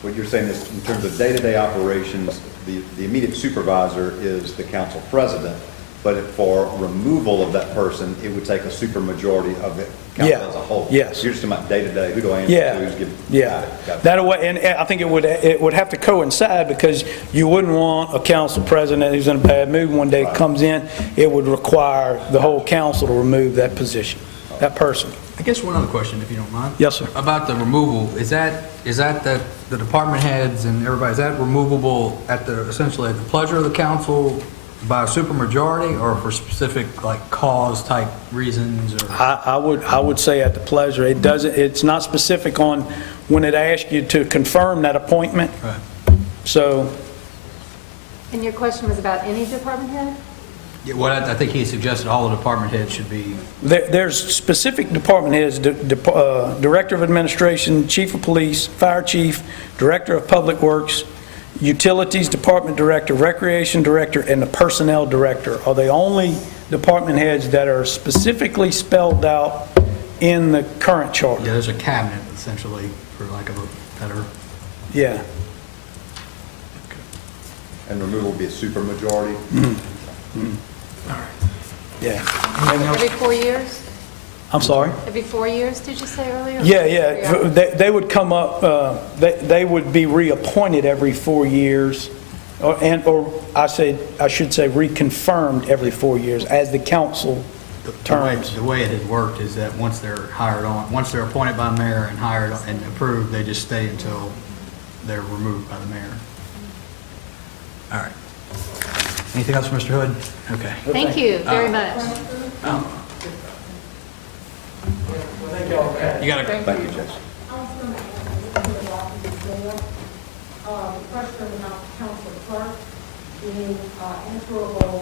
What you're saying is, in terms of day-to-day operations, the immediate supervisor is the council president, but for removal of that person, it would take a supermajority of the council as a whole. Yes. You're just talking about day-to-day, who do I answer to, who's giving? Yeah. Got it. That way, and I think it would have to coincide, because you wouldn't want a council president who's in a bad mood one day comes in. It would require the whole council to remove that position, that person. I guess one other question, if you don't mind. Yes, sir. About the removal, is that the department heads and everybody, is that removable essentially at the pleasure of the council by a supermajority or for specific, like, cause-type reasons, or? I would say at the pleasure. It's not specific on when it asks you to confirm that appointment. Right. So, And your question was about any department head? Yeah, well, I think he suggested all the department heads should be, there's specific department heads, Director of Administration, Chief of Police, Fire Chief, Director of Public Works, Utilities Department Director, Recreation Director, and the Personnel Director are the only department heads that are specifically spelled out in the current charter. yeah, there's a cabinet, essentially, for lack of a better. Yeah. And removal will be a supermajority. Yeah. Every 4 years? I'm sorry? Every 4 years, did you say earlier? Yeah. They would come up, they would be reappointed every 4 years, or I should say reconfirmed every 4 years as the council terms. The way it had worked is that once they're hired on, once they're appointed by the mayor and hired and approved, they just stay until they're removed by the mayor. All right. Anything else, Mr. Hood? Okay. Thank you very much. You got to. Thank you, Jess. I was going to ask the question about the council clerk being answerable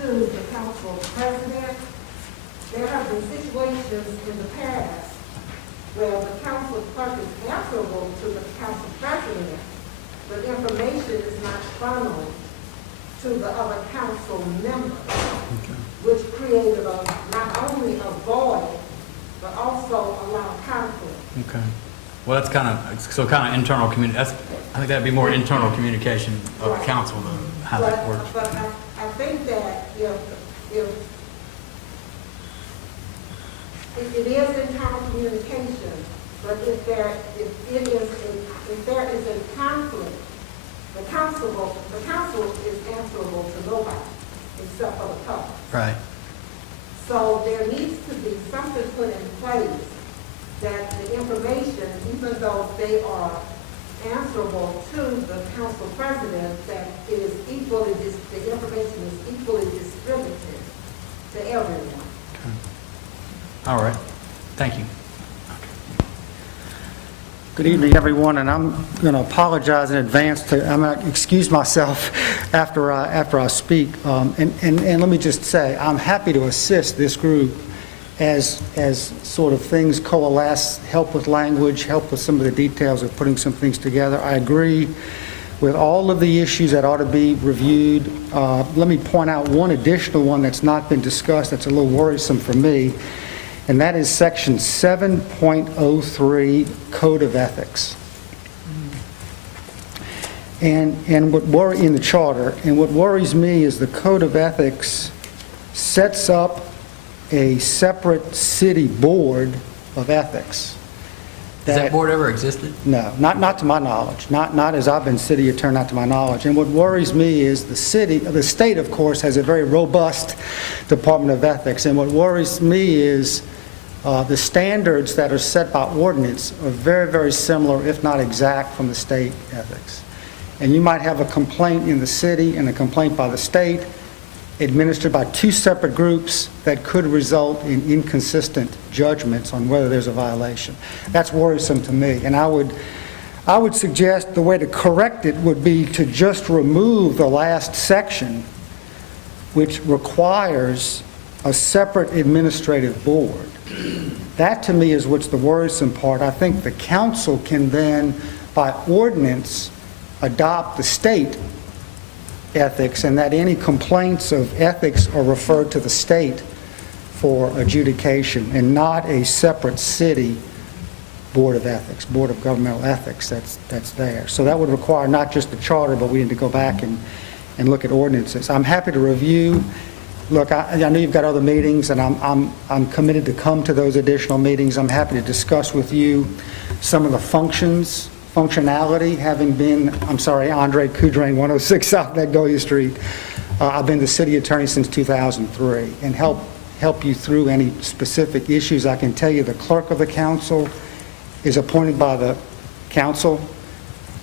to the council president. There have been situations in the past where the council clerk is answerable to the council president, but information is not funneled to the other council members, which created not only a void, but also a lot of conflict. Okay. Well, that's kind of internal I think that'd be more internal communication of the council to how that works. But I think that if it is internal communication, but if there is a conflict, the council is answerable to nobody except for the public. Right. So there needs to be something put in place that the information, even though they are answerable to the council president, that it is equally, the information is equally distributed to everyone. Okay. All right. Thank you. Good evening, everyone, and I'm going to apologize in advance. I'm going to excuse myself after I speak. And let me just say, I'm happy to assist this group as sort of things coalesce, help with language, help with some of the details of putting some things together. I agree with all of the issues that ought to be reviewed. Let me point out one additional one that's not been discussed that's a little worrisome for me, and that is Section 7.03 Code of Ethics. And what worries in the charter, and what worries me is the Code of Ethics sets up a separate city board of ethics. Has that board ever existed? No, not to my knowledge. Not as I've been city attorney, not to my knowledge. And what worries me is the state, of course, has a very robust Department of Ethics. And what worries me is the standards that are set by ordinance are very, very similar, if not exact, from the state ethics. And you might have a complaint in the city and a complaint by the state administered by two separate groups that could result in inconsistent judgments on whether there's a violation. That's worrisome to me. And I would suggest the way to correct it would be to just remove the last section, which requires a separate administrative board. That, to me, is what's the worrisome part. I think the council can then, by ordinance, adopt the state ethics, and that any complaints of ethics are referred to the state for adjudication and not a separate city board of ethics, board of governmental ethics that's there. So that would require not just the charter, but we need to go back and look at ordinances. I'm happy to review. Look, I know you've got other meetings, and I'm committed to come to those additional meetings. I'm happy to discuss with you some of the functionality, having been, Andre Coudrain, 106 South Magnolia Street. I've been the city attorney since 2003, and help you through any specific issues. I can tell you the clerk of the council is appointed by the council.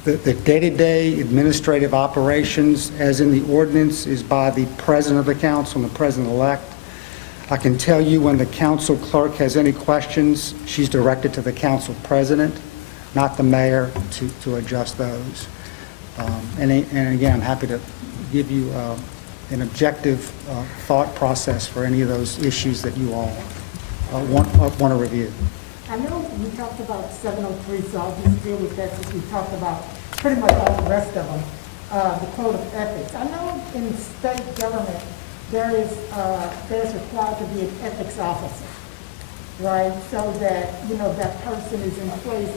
The day-to-day administrative operations, as in the ordinance, is by the president of the council and the president-elect. I can tell you when the council clerk has any questions, she's directed to the council president, not the mayor, to adjust those. And again, I'm happy to give you an objective thought process for any of those issues that you all want to review. I know we talked about 703, so I'll just deal with that since we talked about pretty much all the rest of them, the code of ethics. I know in state government, there's required to be an ethics officer, right? So that, that person is in place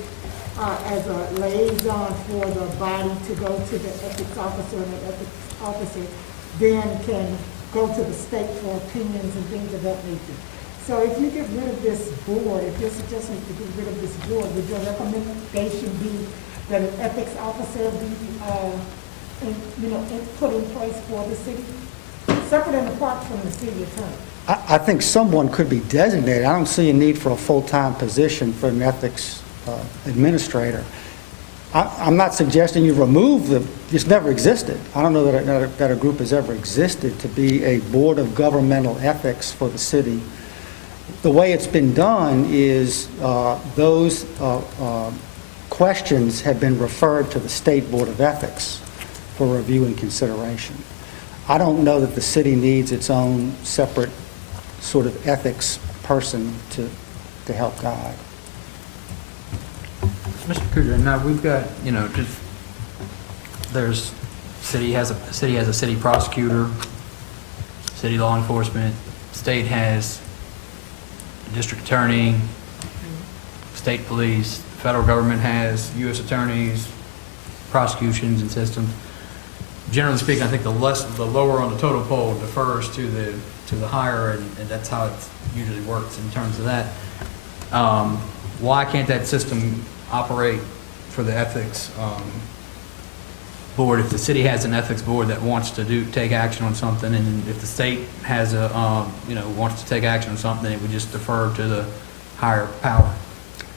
as a liaison for the body to go to the ethics officer, and the ethics officer then can go to the state for opinions and things of that nature. So if you get rid of this board, if your suggestion is to get rid of this board, would your recommendation be that an ethics officer be, put in place for the city, separate and apart from the city attorney? I think someone could be designated. I don't see a need for a full-time position for an ethics administrator. I'm not suggesting you remove it's never existed. I don't know that a group has ever existed to be a board of governmental ethics for the city. The way it's been done is those questions have been referred to the State Board of Ethics for review and consideration. I don't know that the city needs its own separate sort of ethics person to help guide. Mr. Kudra, now we've got, city has a city prosecutor, city law enforcement, state has district attorney, state police, federal government has U.S. attorneys, prosecutions and systems. Generally speaking, I think the lower on the total pole defers to the higher, and that's how it usually works in terms of that. Why can't that system operate for the ethics board? If the city has an ethics board that wants to take action on something, and if the state has wants to take action on something, it would just defer to the higher power.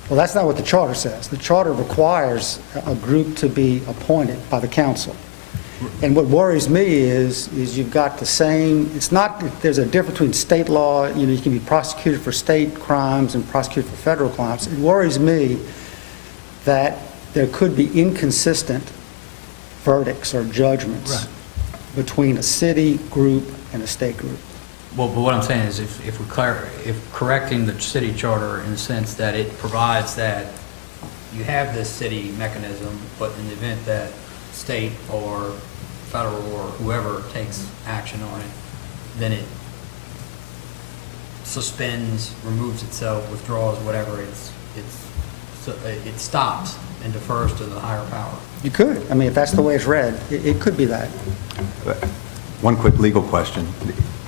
Well, that's not what the charter says. The charter requires a group to be appointed by the council. And what worries me is you've got the same, there's a difference between state law, you can be prosecuted for state crimes and prosecuted for federal crimes. It worries me that there could be inconsistent verdicts or judgments between a city group and a state group. Well, but what I'm saying is if correcting the city charter in the sense that it provides that you have this city mechanism, but in the event that state or federal or whoever takes action on it, then it suspends, removes itself, withdraws, whatever, it stops and defers to the higher power. You could. I mean, if that's the way it's read, it could be that. One quick legal question.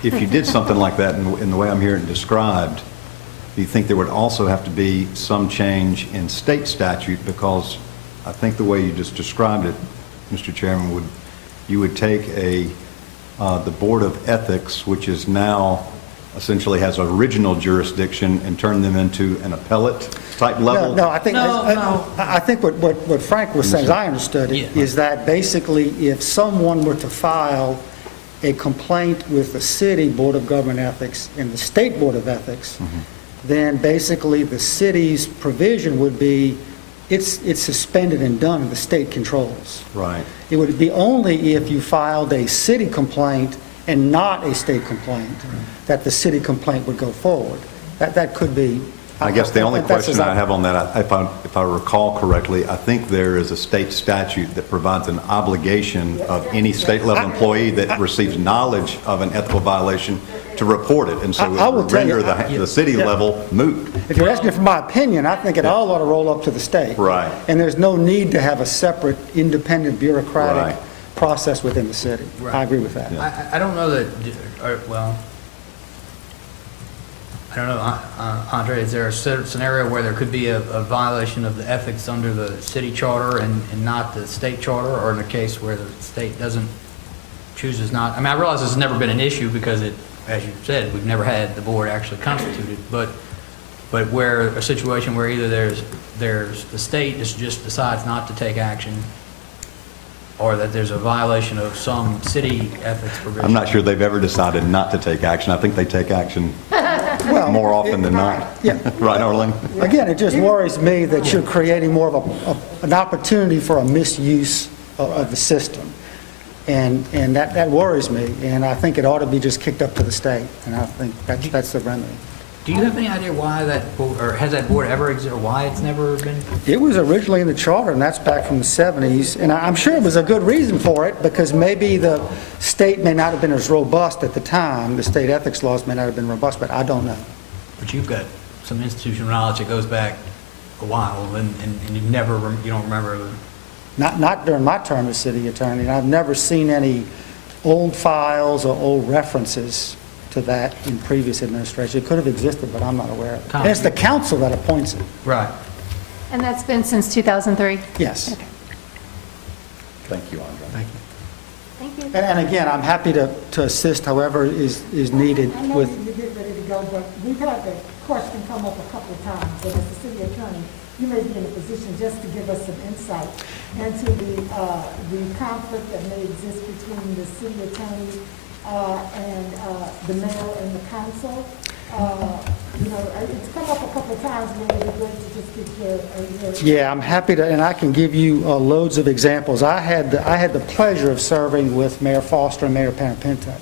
If you did something like that in the way I'm hearing it described, do you think there would also have to be some change in state statute? Because I think the way you just described it, Mr. Chairman, you would take the Board of Ethics, which is now essentially has original jurisdiction, and turn them into an appellate type level? No, I think what Frank was saying, as I understood it, is that basically if someone were to file a complaint with the city Board of Government Ethics and the State Board of Ethics, then basically the city's provision would be it's suspended and done and the state controls. Right. It would be only if you filed a city complaint and not a state complaint that the city complaint would go forward. That could be. I guess the only question I have on that, if I recall correctly, I think there is a state statute that provides an obligation of any state-level employee that receives knowledge of an ethical violation to report it, and so it would render the city level moot. If you're asking for my opinion, I think it all ought to roll up to the state. Right. And there's no need to have a separate independent bureaucratic process within the city. Right. I agree with that. Yeah. I don't know that, I don't know, Andre, is there a scenario where there could be a violation of the ethics under the city charter and not the state charter, or in a case where the state chooses not? I mean, I realize this has never been an issue because as you said, we've never had the board actually constituted, but where a situation where either there's the state just decides not to take action or that there's a violation of some city ethics provision. I'm not sure they've ever decided not to take action. I think they take action more often than not. Yeah. Right, Arlene? Again, it just worries me that you're creating more of an opportunity for a misuse of the system. And that worries me, and I think it ought to be just kicked up to the state, and I think that's the remedy. Do you have any idea why that, or has that board ever existed, or why it's never been? It was originally in the charter, and that's back from the 70s, and I'm sure it was a good reason for it, because maybe the state may not have been as robust at the time, the state ethics laws may not have been robust, but I don't know. But you've got some institutional knowledge that goes back a while, and you don't remember. Not during my term as city attorney, and I've never seen any old files or old references to that in previous administration. It could have existed, but I'm not aware of it. And it's the council that appoints it. Right. And that's been since 2003? Yes. Okay. Thank you, Andre. Thank you. Thank you. And again, I'm happy to assist however is needed I know with, you get ready to go, but we've had the question come up a couple of times, but as the city attorney, you may be in a position just to give us some insight into the conflict that may exist between the city attorney and the mayor and the council. It's come up a couple of times, and it would be great to just get your yeah, I'm happy to, and I can give you loads of examples. I had the pleasure of serving with Mayor Foster and Mayor Panapinto,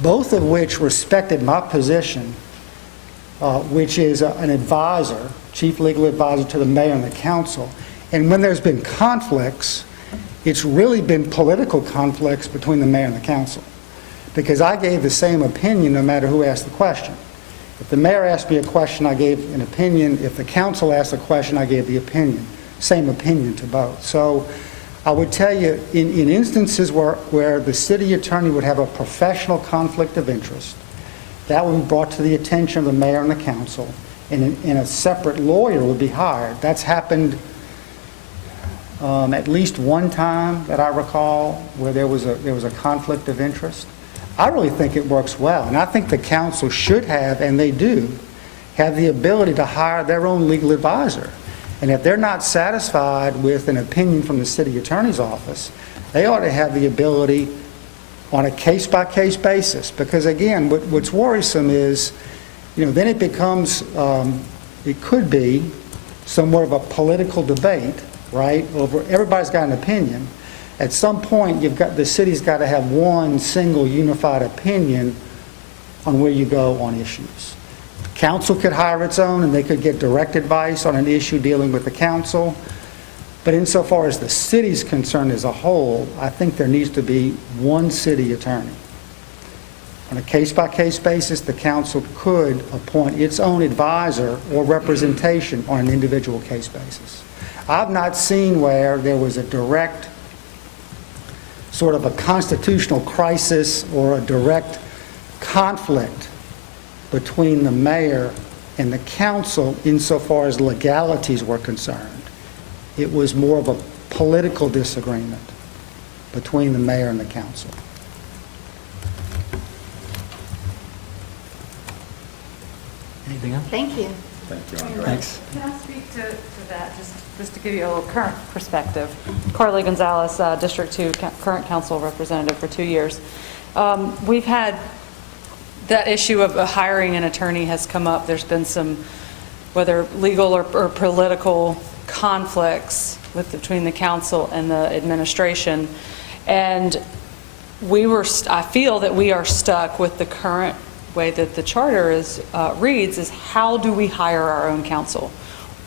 both of which respected my position, which is an advisor, chief legal advisor to the mayor and the council. And when there's been conflicts, it's really been political conflicts between the mayor and the council, because I gave the same opinion no matter who asked the question. If the mayor asked me a question, I gave an opinion. If the council asked a question, I gave the opinion. Same opinion to both. So I would tell you, in instances where the city attorney would have a professional conflict of interest, that would be brought to the attention of the mayor and the council, and a separate lawyer would be hired. That's happened at least one time that I recall where there was a conflict of interest. I really think it works well, and I think the council should have, and they do, have the ability to hire their own legal advisor. And if they're not satisfied with an opinion from the city attorney's office, they ought to have the ability on a case-by-case basis. Because again, what's worrisome is, then it becomes, it could be somewhat of a political debate, right? Over everybody's got an opinion. At some point, the city's got to have one single unified opinion on where you go on issues. Council could hire its own, and they could get direct advice on an issue dealing with the council. But insofar as the city's concerned as a whole, I think there needs to be one city attorney. On a case-by-case basis, the council could appoint its own advisor or representation on an individual case basis. I've not seen where there was a direct sort of a constitutional crisis or a direct conflict between the mayor and the council insofar as legalities were concerned. It was more of a political disagreement between the mayor and the council. Anything else? Thank you. Thank you, Andre. Thanks. Can I speak to that, just to give you a little current perspective? Carly Gonzalez, District 2, current council representative for 2 years. We've had that issue of hiring an attorney has come up. There's been some, whether legal or political conflicts between the council and the administration. And I feel that we are stuck with the current way that the charter reads is how do we hire our own counsel?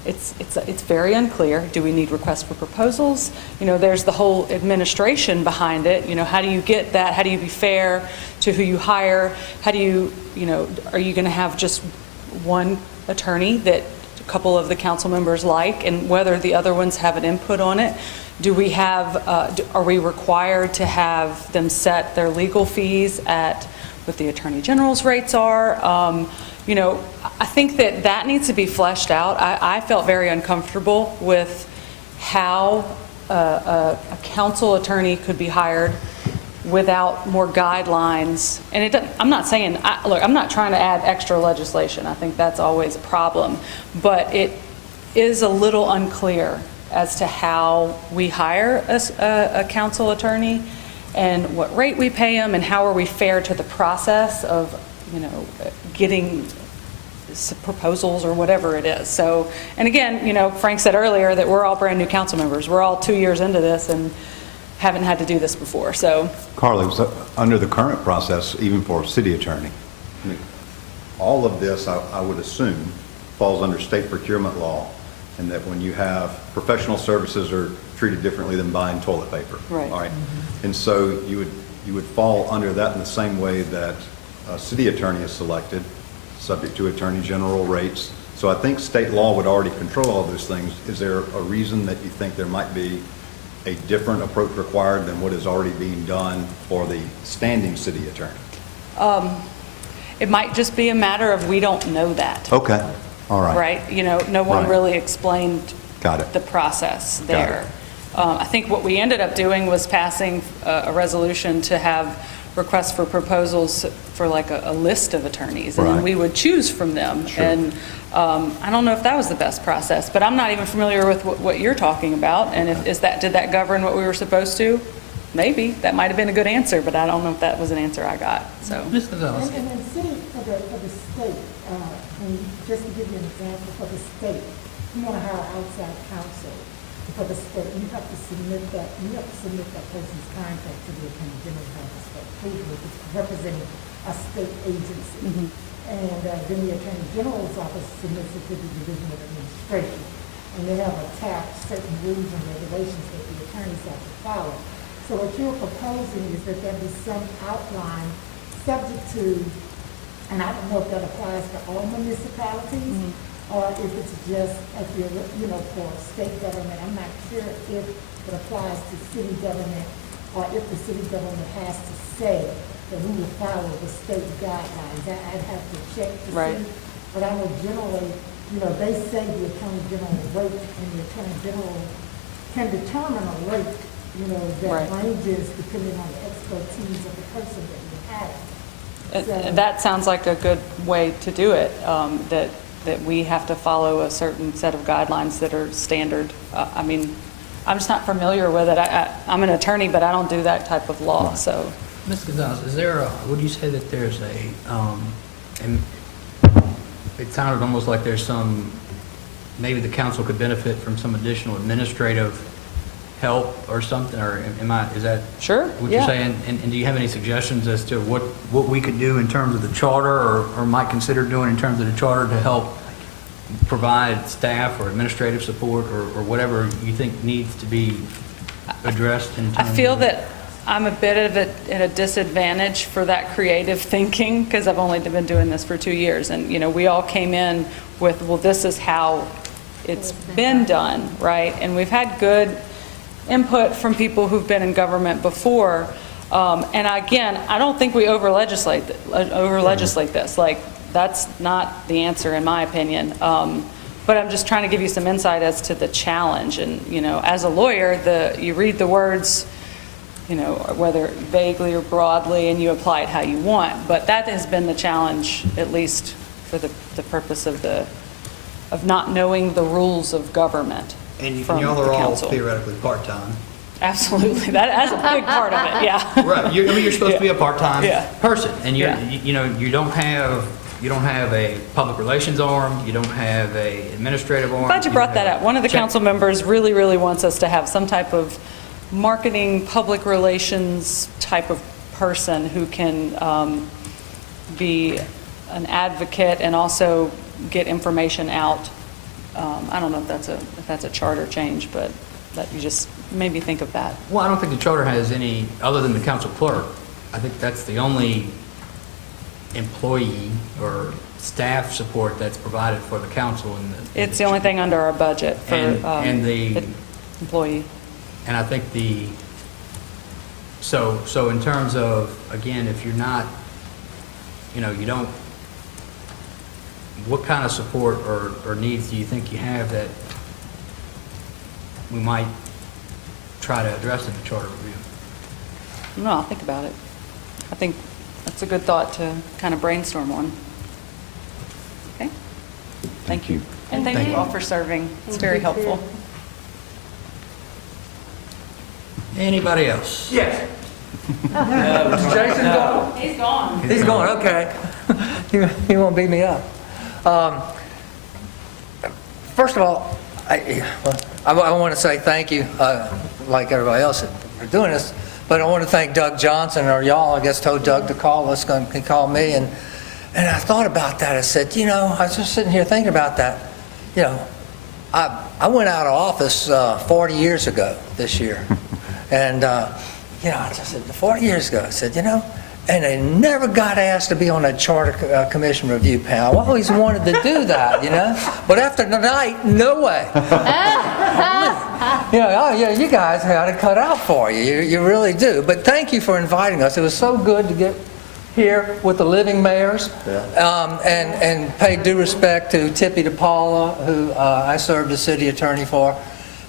It's very unclear. Do we need requests for proposals? There's the whole administration behind it. How do you get that? How do you be fair to who you hire? How do you, are you going to have just one attorney that a couple of the council members like, and whether the other ones have an input on it? Do we have, are we required to have them set their legal fees at what the Attorney General's rates are? I think that needs to be fleshed out. I felt very uncomfortable with how a council attorney could be hired without more guidelines. And I'm not saying, look, I'm not trying to add extra legislation. I think that's always a problem. But it is a little unclear as to how we hire a council attorney and what rate we pay them and how are we fair to the process of, getting proposals or whatever it is. So, and again, Frank said earlier that we're all brand new council members. We're all 2 years into this and haven't had to do this before, so. Carly, was under the current process, even for a city attorney, I mean, all of this, I would assume, falls under state procurement law, and that when you have professional services are treated differently than buying toilet paper. Right. All right. And so you would fall under that in the same way that a city attorney is selected, subject to attorney general rates. So I think state law would already control all those things. Is there a reason that you think there might be a different approach required than what is already being done for the standing city attorney? It might just be a matter of we don't know that. Okay, all right. Right? No one Right. really explained Got it. the process Got there. I think what we ended up doing was passing a resolution to have requests for proposals for like a list of attorneys, and then Right. we would choose from them. Sure. And I don't know if that was the best process, but I'm not even familiar with what you're talking about. And did that govern what we were supposed to? Maybe. That might have been a good answer, but I don't know if that was an answer I got, so. And then city, for the state, just to give you an example, for the state, you want to hire outside counsel for the state, you have to submit that person's contact to the Attorney General's office for approval, if it's representing a state agency. And then the Attorney General's office submits it to the Division of Administration. And they have attached certain rules and regulations that the attorneys have to follow. So what you're proposing is that there be some outline subject to, and I don't know if that applies to all municipalities, or if it's just, for state government. I'm not sure if it applies to city government, or if the city government has to say that we will follow the state guidelines. I'd have to check to Right. see. But I know generally, they say the Attorney General rate, and the Attorney General can determine a rate, that Right. ranges depending on the expertise of the person that you have. So- That sounds like a good way to do it, that we have to follow a certain set of guidelines that are standard. I'm just not familiar with it. I'm an attorney, but I don't do that type of law, so. Ms. Gonzalez, would you say that there's and it sounded almost like there's maybe the council could benefit from some additional administrative help or something, or is that? Sure, what yeah. you're saying? And do you have any suggestions as to what we could do in terms of the charter or might consider doing in terms of the charter to help provide staff or administrative support or whatever you think needs to be addressed in terms I feel of- that I'm a bit at a disadvantage for that creative thinking, because I've only been doing this for 2 years. And, we all came in with, well, this is how it's been done, right? And we've had good input from people who've been in government before. And again, I don't think we over-legislate this. Like, that's not the answer, in my opinion. But I'm just trying to give you some insight as to the challenge. And, as a lawyer, you read the words, whether vaguely or broadly, and you apply it how you want. But that has been the challenge, at least for the purpose of not knowing the rules of government. And from y'all the are all council. theoretically part-time. Absolutely. That's a big part of it, yeah. Right, you're supposed to be a part-time Yeah. person, and Yeah. you don't have a public relations arm, you don't have a administrative arm. Glad you brought that up. One of the Check. council members really, really wants us to have some type of marketing, public relations type of person who can be an advocate and also get information out. I don't know if that's a charter change, but that you just made me think of that. Well, I don't think the charter has any, other than the council clerk. I think that's the only employee or staff support that's provided for the council. It's the only thing under our budget for And the employee. And I think so in terms of, again, if you're not, you don't, what kind of support or needs do you think you have that we might try to address in the charter review? No, I'll think about it. I think that's a good thought to kind of brainstorm on. Okay? Thank you. And thank you all for serving. It's very helpful. Anybody else? Yes. Is Jason gone? He's gone. He's gone, okay. He won't beat me up. First of all, I want to say thank you, like everybody else, for doing this, but I want to thank Doug Johnson, or y'all, I guess, told Doug to call us, he called me, and I thought about that. I said, you know, I was just sitting here thinking about that. You know, I went out of office 40 years ago this year, and you know, I just said, 40 years ago, I said, you know, and I never got asked to be on a charter commission review panel. I always wanted to do that, you know, but after tonight, no way. You know, oh yeah, you guys had it cut out for you. You really do. But thank you for inviting us. It was so good to get here with the living mayors, and pay due respect to Tippy DePaula, who I served as city attorney for,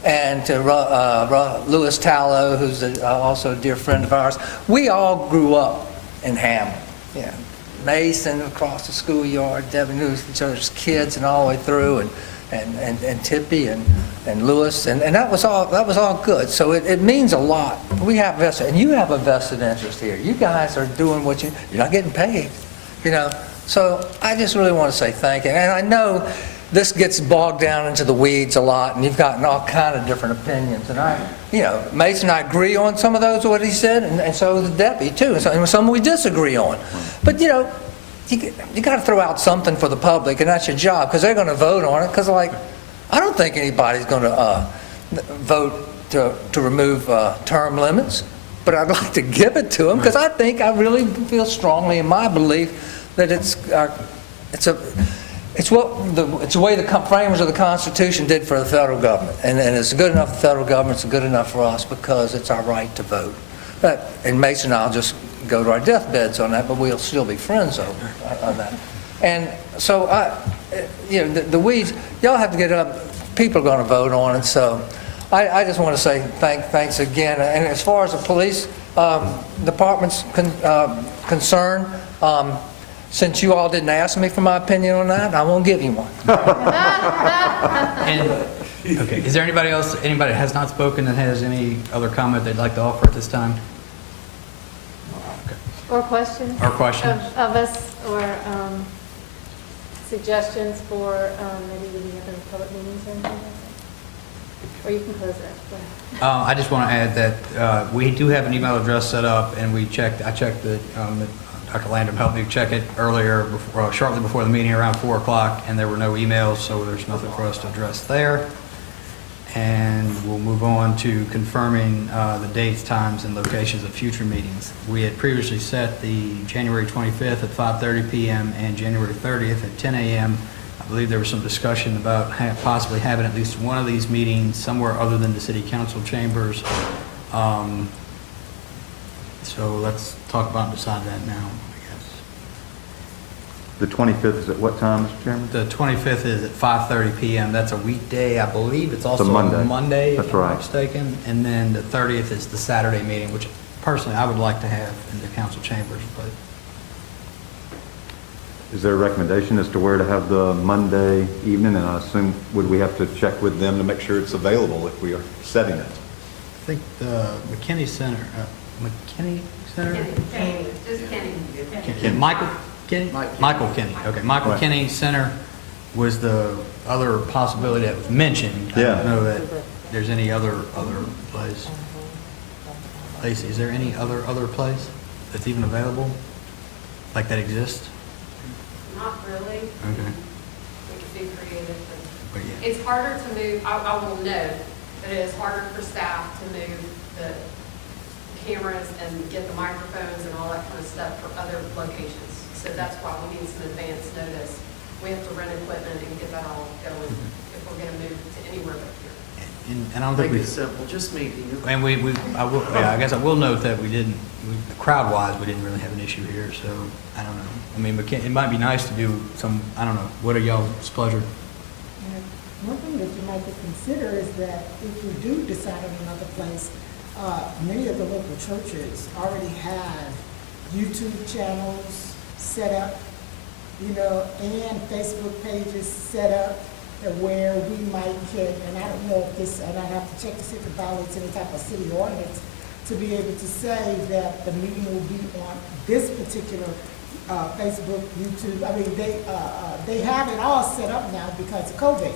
and to Louis Tallow, who's also a dear friend of ours. We all grew up in Hammond. Yeah, Mason across the schoolyard, Devin knew each other's kids and all the way through, and Tippy and Louis, and that was all good. So it means a lot. We have vested, and you have a vested interest here. You guys are doing what you're not getting paid, you know. So I just really want to say thank you. And I know this gets bogged down into the weeds a lot, and you've gotten all kind of different opinions. And you know, Mason and I agree on some of those, what he said, and so the deputy too, and some we disagree on. But you know, you got to throw out something for the public, and that's your job, because they're going to vote on it. Because like, I don't think anybody's going to vote to remove term limits, but I'd like to give it to them, because I really feel strongly in my belief that it's the way the framers of the Constitution did for the federal government, and it's good enough for the federal government, it's good enough for us, because it's our right to vote. And Mason and I'll just go to our deathbeds on that, but we'll still be friends on that. And so you know, the weeds, y'all have to get up. People are going to vote on it. So I just want to say thanks again. And as far as the police department's concerned, since you all didn't ask me for my opinion on that, I won't give you one. Okay, is there anybody else, anybody that has not spoken that has any other comment they'd like to offer at this time? Or questions? Or questions? Of us, or suggestions for maybe we have any public meetings or anything like that? Or you can close it. Go ahead. I just want to add that we do have an email address set up, and I checked the Dr. Landon helped me check it earlier, shortly before the meeting around 4 o'clock, and there were no emails, so there's nothing for us to address there. And we'll move on to confirming the dates, times, and locations of future meetings. We had previously set the January 25th at 5:30 p.m. and January 30th at 10 a.m. I believe there was some discussion about possibly having at least one of these meetings somewhere other than the city council chambers. So let's talk about and decide that now, I guess. The 25th is at what time, Mr. Chairman? The 25th is at 5:30 p.m. That's a weekday, I believe. It's also Monday. a Monday, That's if I'm right. not mistaken. And then the 30th is the Saturday meeting, which personally I would like to have in the council chambers. But Is there a recommendation as to where to have the Monday evening? And I assume, would we have to check with them to make sure it's available if we are setting it? I think the McKinney Center, McKinney Center? Kenny, just Kenny. Michael Kinney? Michael Kinney, okay. Michael Right. Kinney Center was the other possibility that was mentioned. I Yeah. don't know that there's any other place. Lacey, is there any other place that's even available, like that exists? Not really. Okay. We could be creative. But yeah. It's harder to move, I will note that it is harder for staff to move the cameras and get the microphones and all that kind of stuff for other locations. So that's why we need some advance notice. We have to rent equipment and get that all going if we're going to move to anywhere but here. And I don't think Make we, it simple, just meet you. and I guess I will note that crowd-wise, we didn't really have an issue here, so I don't know. I mean, it might be nice to do some, I don't know, what are y'all's pleasure? One thing that you might consider is that if we do decide on another place, many of the local churches already have YouTube channels set up, you know, and Facebook pages set up where we might get, and I don't know if this, and I have to check to see if it violates any type of city ordinance, to be able to say that the meeting will be on this particular Facebook, YouTube. I mean, they have it all set up now because of COVID.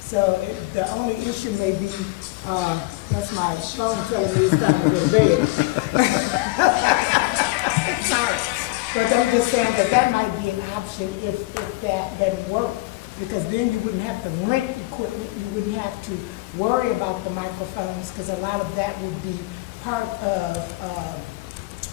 So the only issue may be, that's my phone telling me it's time to go to bed. Sorry. But I'm just saying that might be an option if that doesn't work. Because then you wouldn't have to rent equipment, you wouldn't have to worry about the microphones, because a lot of that would be part of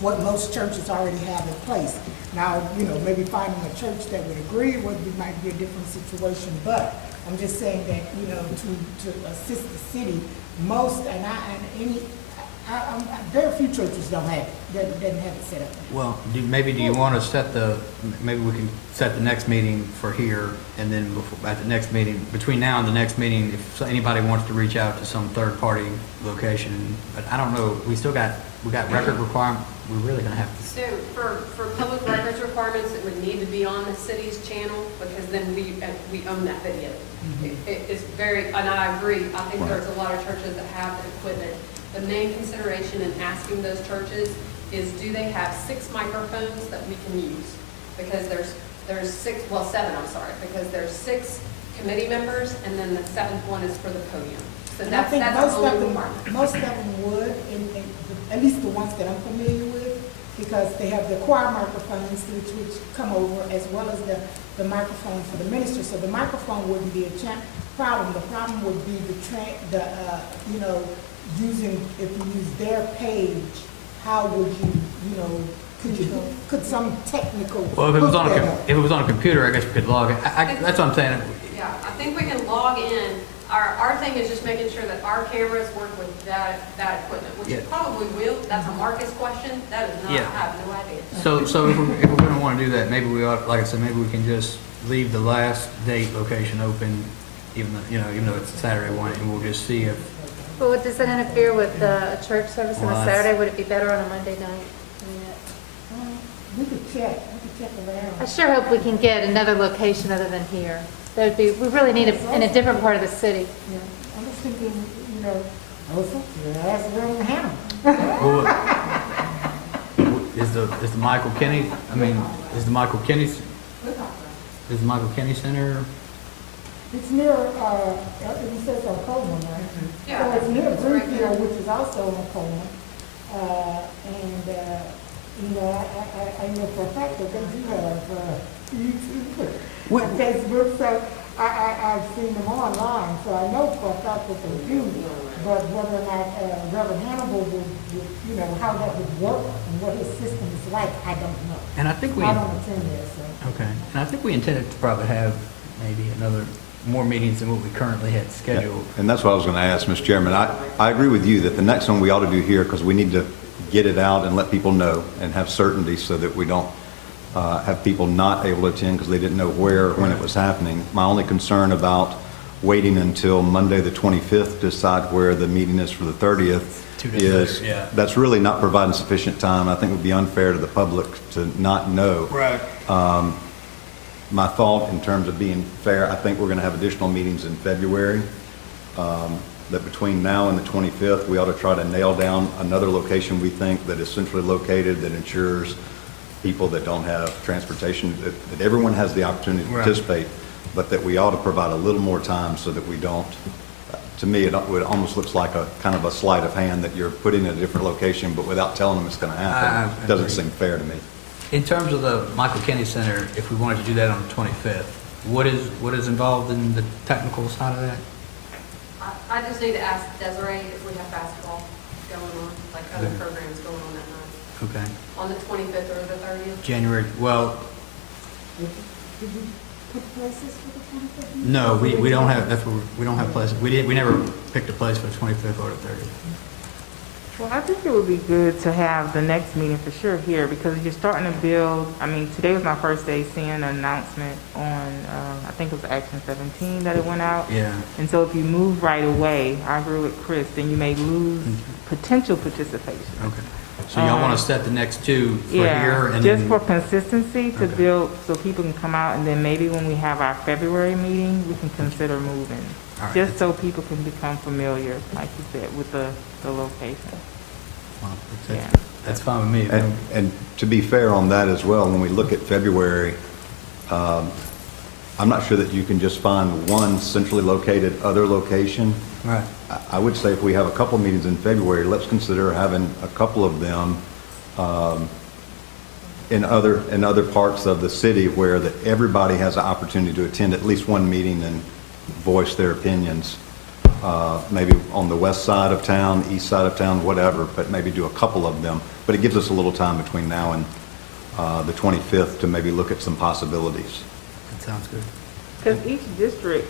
what most churches already have in place. Now, maybe finding a church that would agree might be a different situation, but I'm just saying that, to assist the city, most, very few churches don't have it, doesn't have it set up. Well, maybe do you want to maybe we can set the next meeting for here, and then at the next meeting, between now and the next meeting, if anybody wants to reach out to some third-party location, but I don't know, we got record requirement, we're really gonna have to. So for public records requirements, it would need to be on the city's channel, because then we own that video. It's very, and I agree, I think there's a lot of churches that have the equipment. The main consideration in asking those churches is, do they have 6 microphones that we can use? Because there's 7, I'm sorry, because there's 6 committee members, and then the 7th one is for the podium. So And I think most of them would, at least the ones that I'm familiar with, because they have the choir microphones which come over, as well as the microphone for the minister. So the microphone wouldn't be a problem. The problem would be using, if you use their page, how would could some technical? Well, if it was on a computer, I guess we could log in. That's what I'm saying. Yeah, I think we can log in. Our thing is just making sure that our cameras work with that equipment, which it probably will. That's a Marcus question. That is not, I have no idea. So if we're going to want to do that, maybe we ought, like I said, maybe we can just leave the last date location open, even though it's a Saturday one, and we'll just see if. Well, does that interfere with a church service on a Saturday? Would it be better on a Monday night? We could check around. I sure hope we can get another location other than here. That would be, we really need it in a different part of the city. Yeah, I'm just thinking, also, that's around Hammond. Is the Michael Kenny? Is the Michael Kenny Center? It's near, it says on Coleman, right? Yeah. So it's near Greenfield, which is also on Coleman. I know for a fact that they do have YouTube and Facebook, so I've seen them online, so I know for a fact that they do. But whether or not Reverend Hannibal would, how that would work and what his system is like, I don't know. And I think I don't attend there, so. Okay. And I think we intended to probably have maybe more meetings than what we currently had scheduled. And that's what I was going to ask, Mr. Chairman. I agree with you that the next one we ought to do here, because we need to get it out and let people know and have certainty so that we don't have people not able to attend because they didn't know where or when it was happening. My only concern about waiting until Monday the 25th to decide where the meeting is for the 30th is that's really not providing sufficient time. I think it would be unfair to the public to not know. Right. My thought in terms of being fair, I think we're going to have additional meetings in February. That between now and the 25th, we ought to try to nail down another location we think that is centrally located that ensures people that don't have transportation, that everyone has the opportunity to participate, but that we ought to provide a little more time so that we don't, to me, it almost looks like a kind of a sleight of hand that you're putting in a different location, but without telling them it's going to happen. It doesn't seem fair to me. In terms of the Michael Kenny Center, if we wanted to do that on the 25th, what is involved in the technical side of that? I just need to ask Desiree if we have basketball going on, like other programs going on that night. Okay. On the 25th or the 30th? January, well. Did you put places for the 25th? No, we don't have, we don't have places. We never picked a place for the 25th or the 30th. Well, I think it would be good to have the next meeting for sure here, because you're starting to build, today was my first day seeing an announcement on, I think it was Action 17 that it went out. Yeah. And so if you move right away, I agree with Chris, then you may lose potential participation. Okay. So y'all want to set the next two for here? And just then, for consistency to build so people can come out, and then maybe when we have our February meeting, we can consider moving. All right. Just so people can become familiar, like you said, with the location. Well, Yeah. that's fine with me. And to be fair on that as well, when we look at February, I'm not sure that you can just find one centrally located other location. Right. I would say if we have a couple meetings in February, let's consider having a couple of them in other parts of the city where that everybody has an opportunity to attend at least one meeting and voice their opinions. Maybe on the west side of town, east side of town, whatever, but maybe do a couple of them. But it gives us a little time between now and the 25th to maybe look at some possibilities. That sounds good. Because each district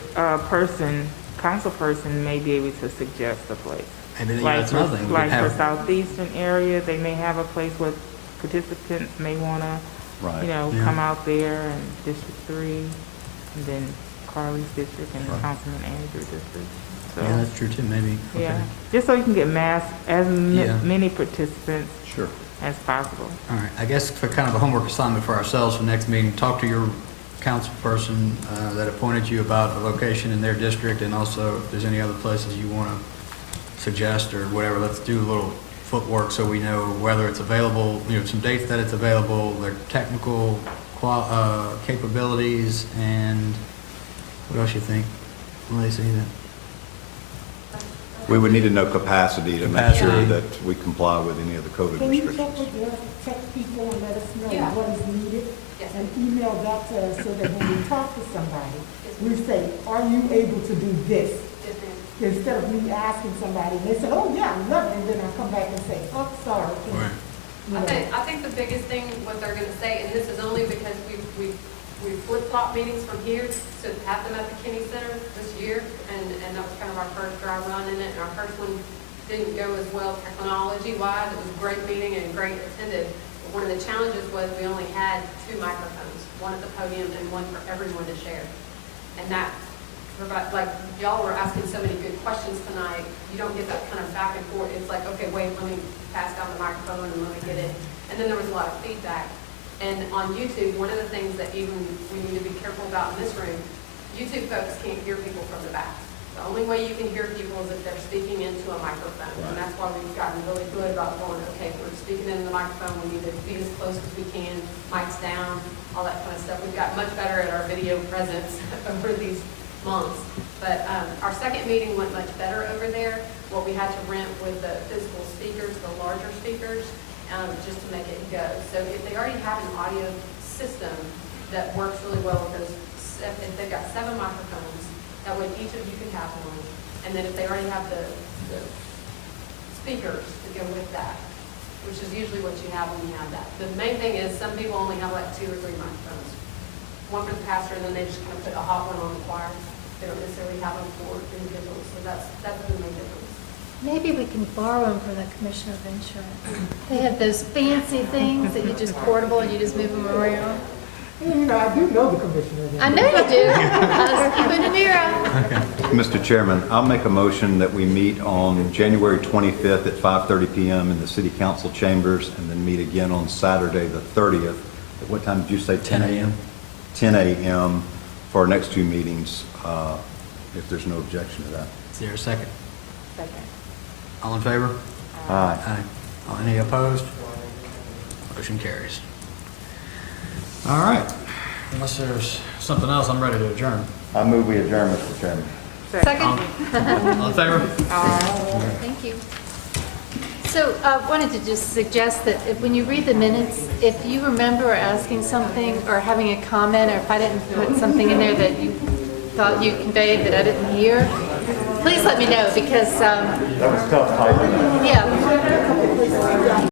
council person may be able to suggest a place. Maybe Like that's for, another thing. We like could for have- southeastern area, they may have a place where participants may want to, Right. you know, Yeah. come out there, and District 3, and then Carly's district, and Right. Councilman Andrew district. So, Yeah, that's true too, maybe. Okay. yeah, just so you can get Yeah. many participants Sure. as possible. All right, I guess for kind of a homework assignment for ourselves for next meeting, talk to your council person that appointed you about a location in their district, and also if there's any other places you want to suggest or whatever, let's do a little footwork so we know whether it's available, you know, some dates that it's available, their technical capabilities, and what else you think, Lacey? We would need to know capacity to make sure Capacity. that we comply with any of the COVID Can you check restrictions. with your tech people and let us know Yeah. what is needed? Yes. And email that to us so that when we talk to somebody, we say, are you able to do this? Yes, ma'am. Instead of me asking somebody, and they say, oh, yeah, I love it, and then I come back and say, oh, sorry. Right. You know. I think the biggest thing, what they're gonna say, and this is only because we flip-flop meetings from here, so to have them at the Kinney Center this year, and that was kind of our first dry run in it, and our first one didn't go as well technology-wise. It was a great meeting and great attended. But one of the challenges was we only had 2 microphones, one at the podium and one for everyone to share. And that, like, y'all were asking so many good questions tonight, you don't get that kind of back and forth. It's like, okay, wait, let me pass down the microphone and let me get it. And then there was a lot of feedback. And on YouTube, one of the things that even we need to be careful about in this room, YouTube folks can't hear people from the back. The only way you can hear people is if they're speaking into a microphone. And that's why we've gotten really good about going, okay, if we're speaking into the microphone, we need to be as close as we can, mics down, all that kind of stuff. We've got much better at our video presence over these months. But our second meeting went much better over there. What we had to rent with the physical speakers, the larger speakers, just to make it go. So if they already have an audio system that works really well with those, if they've got 7 microphones, that way each of you can have one. And then if they already have the speakers to go with that, which is usually what you have when you have that. The main thing is some people only have like 2 or 3 microphones. One for the pastor, and then they just kind of put a hot one on the choir. They don't necessarily have them for individuals. So that's the main difference. Maybe we can borrow them from the Commissioner of Insurance. They have those fancy things that you just portable and you just move them around. You know, I do know the commissioner. I know you do. I was keeping an ear out. Mr. Chairman, I'll make a motion that we meet on January 25th at 5:30 PM in the City Council chambers, and then meet again on Saturday, the 30th. At what time did you say? 10 a.m.? 10 a.m. for our next 2 meetings, if there's no objection to that. Is there a second? Second. All in favor? Aye. Aye. Any opposed? Motion carries. All right. Unless there's something else, I'm ready to adjourn. I move we adjourn, Mr. Chairman. Second. All in favor? Thank you. So I wanted to just suggest that when you read the minutes, if you remember asking something or having a comment, or if I didn't put something in there that you thought you conveyed that I didn't hear, please let me know, because, That was tough typing. yeah,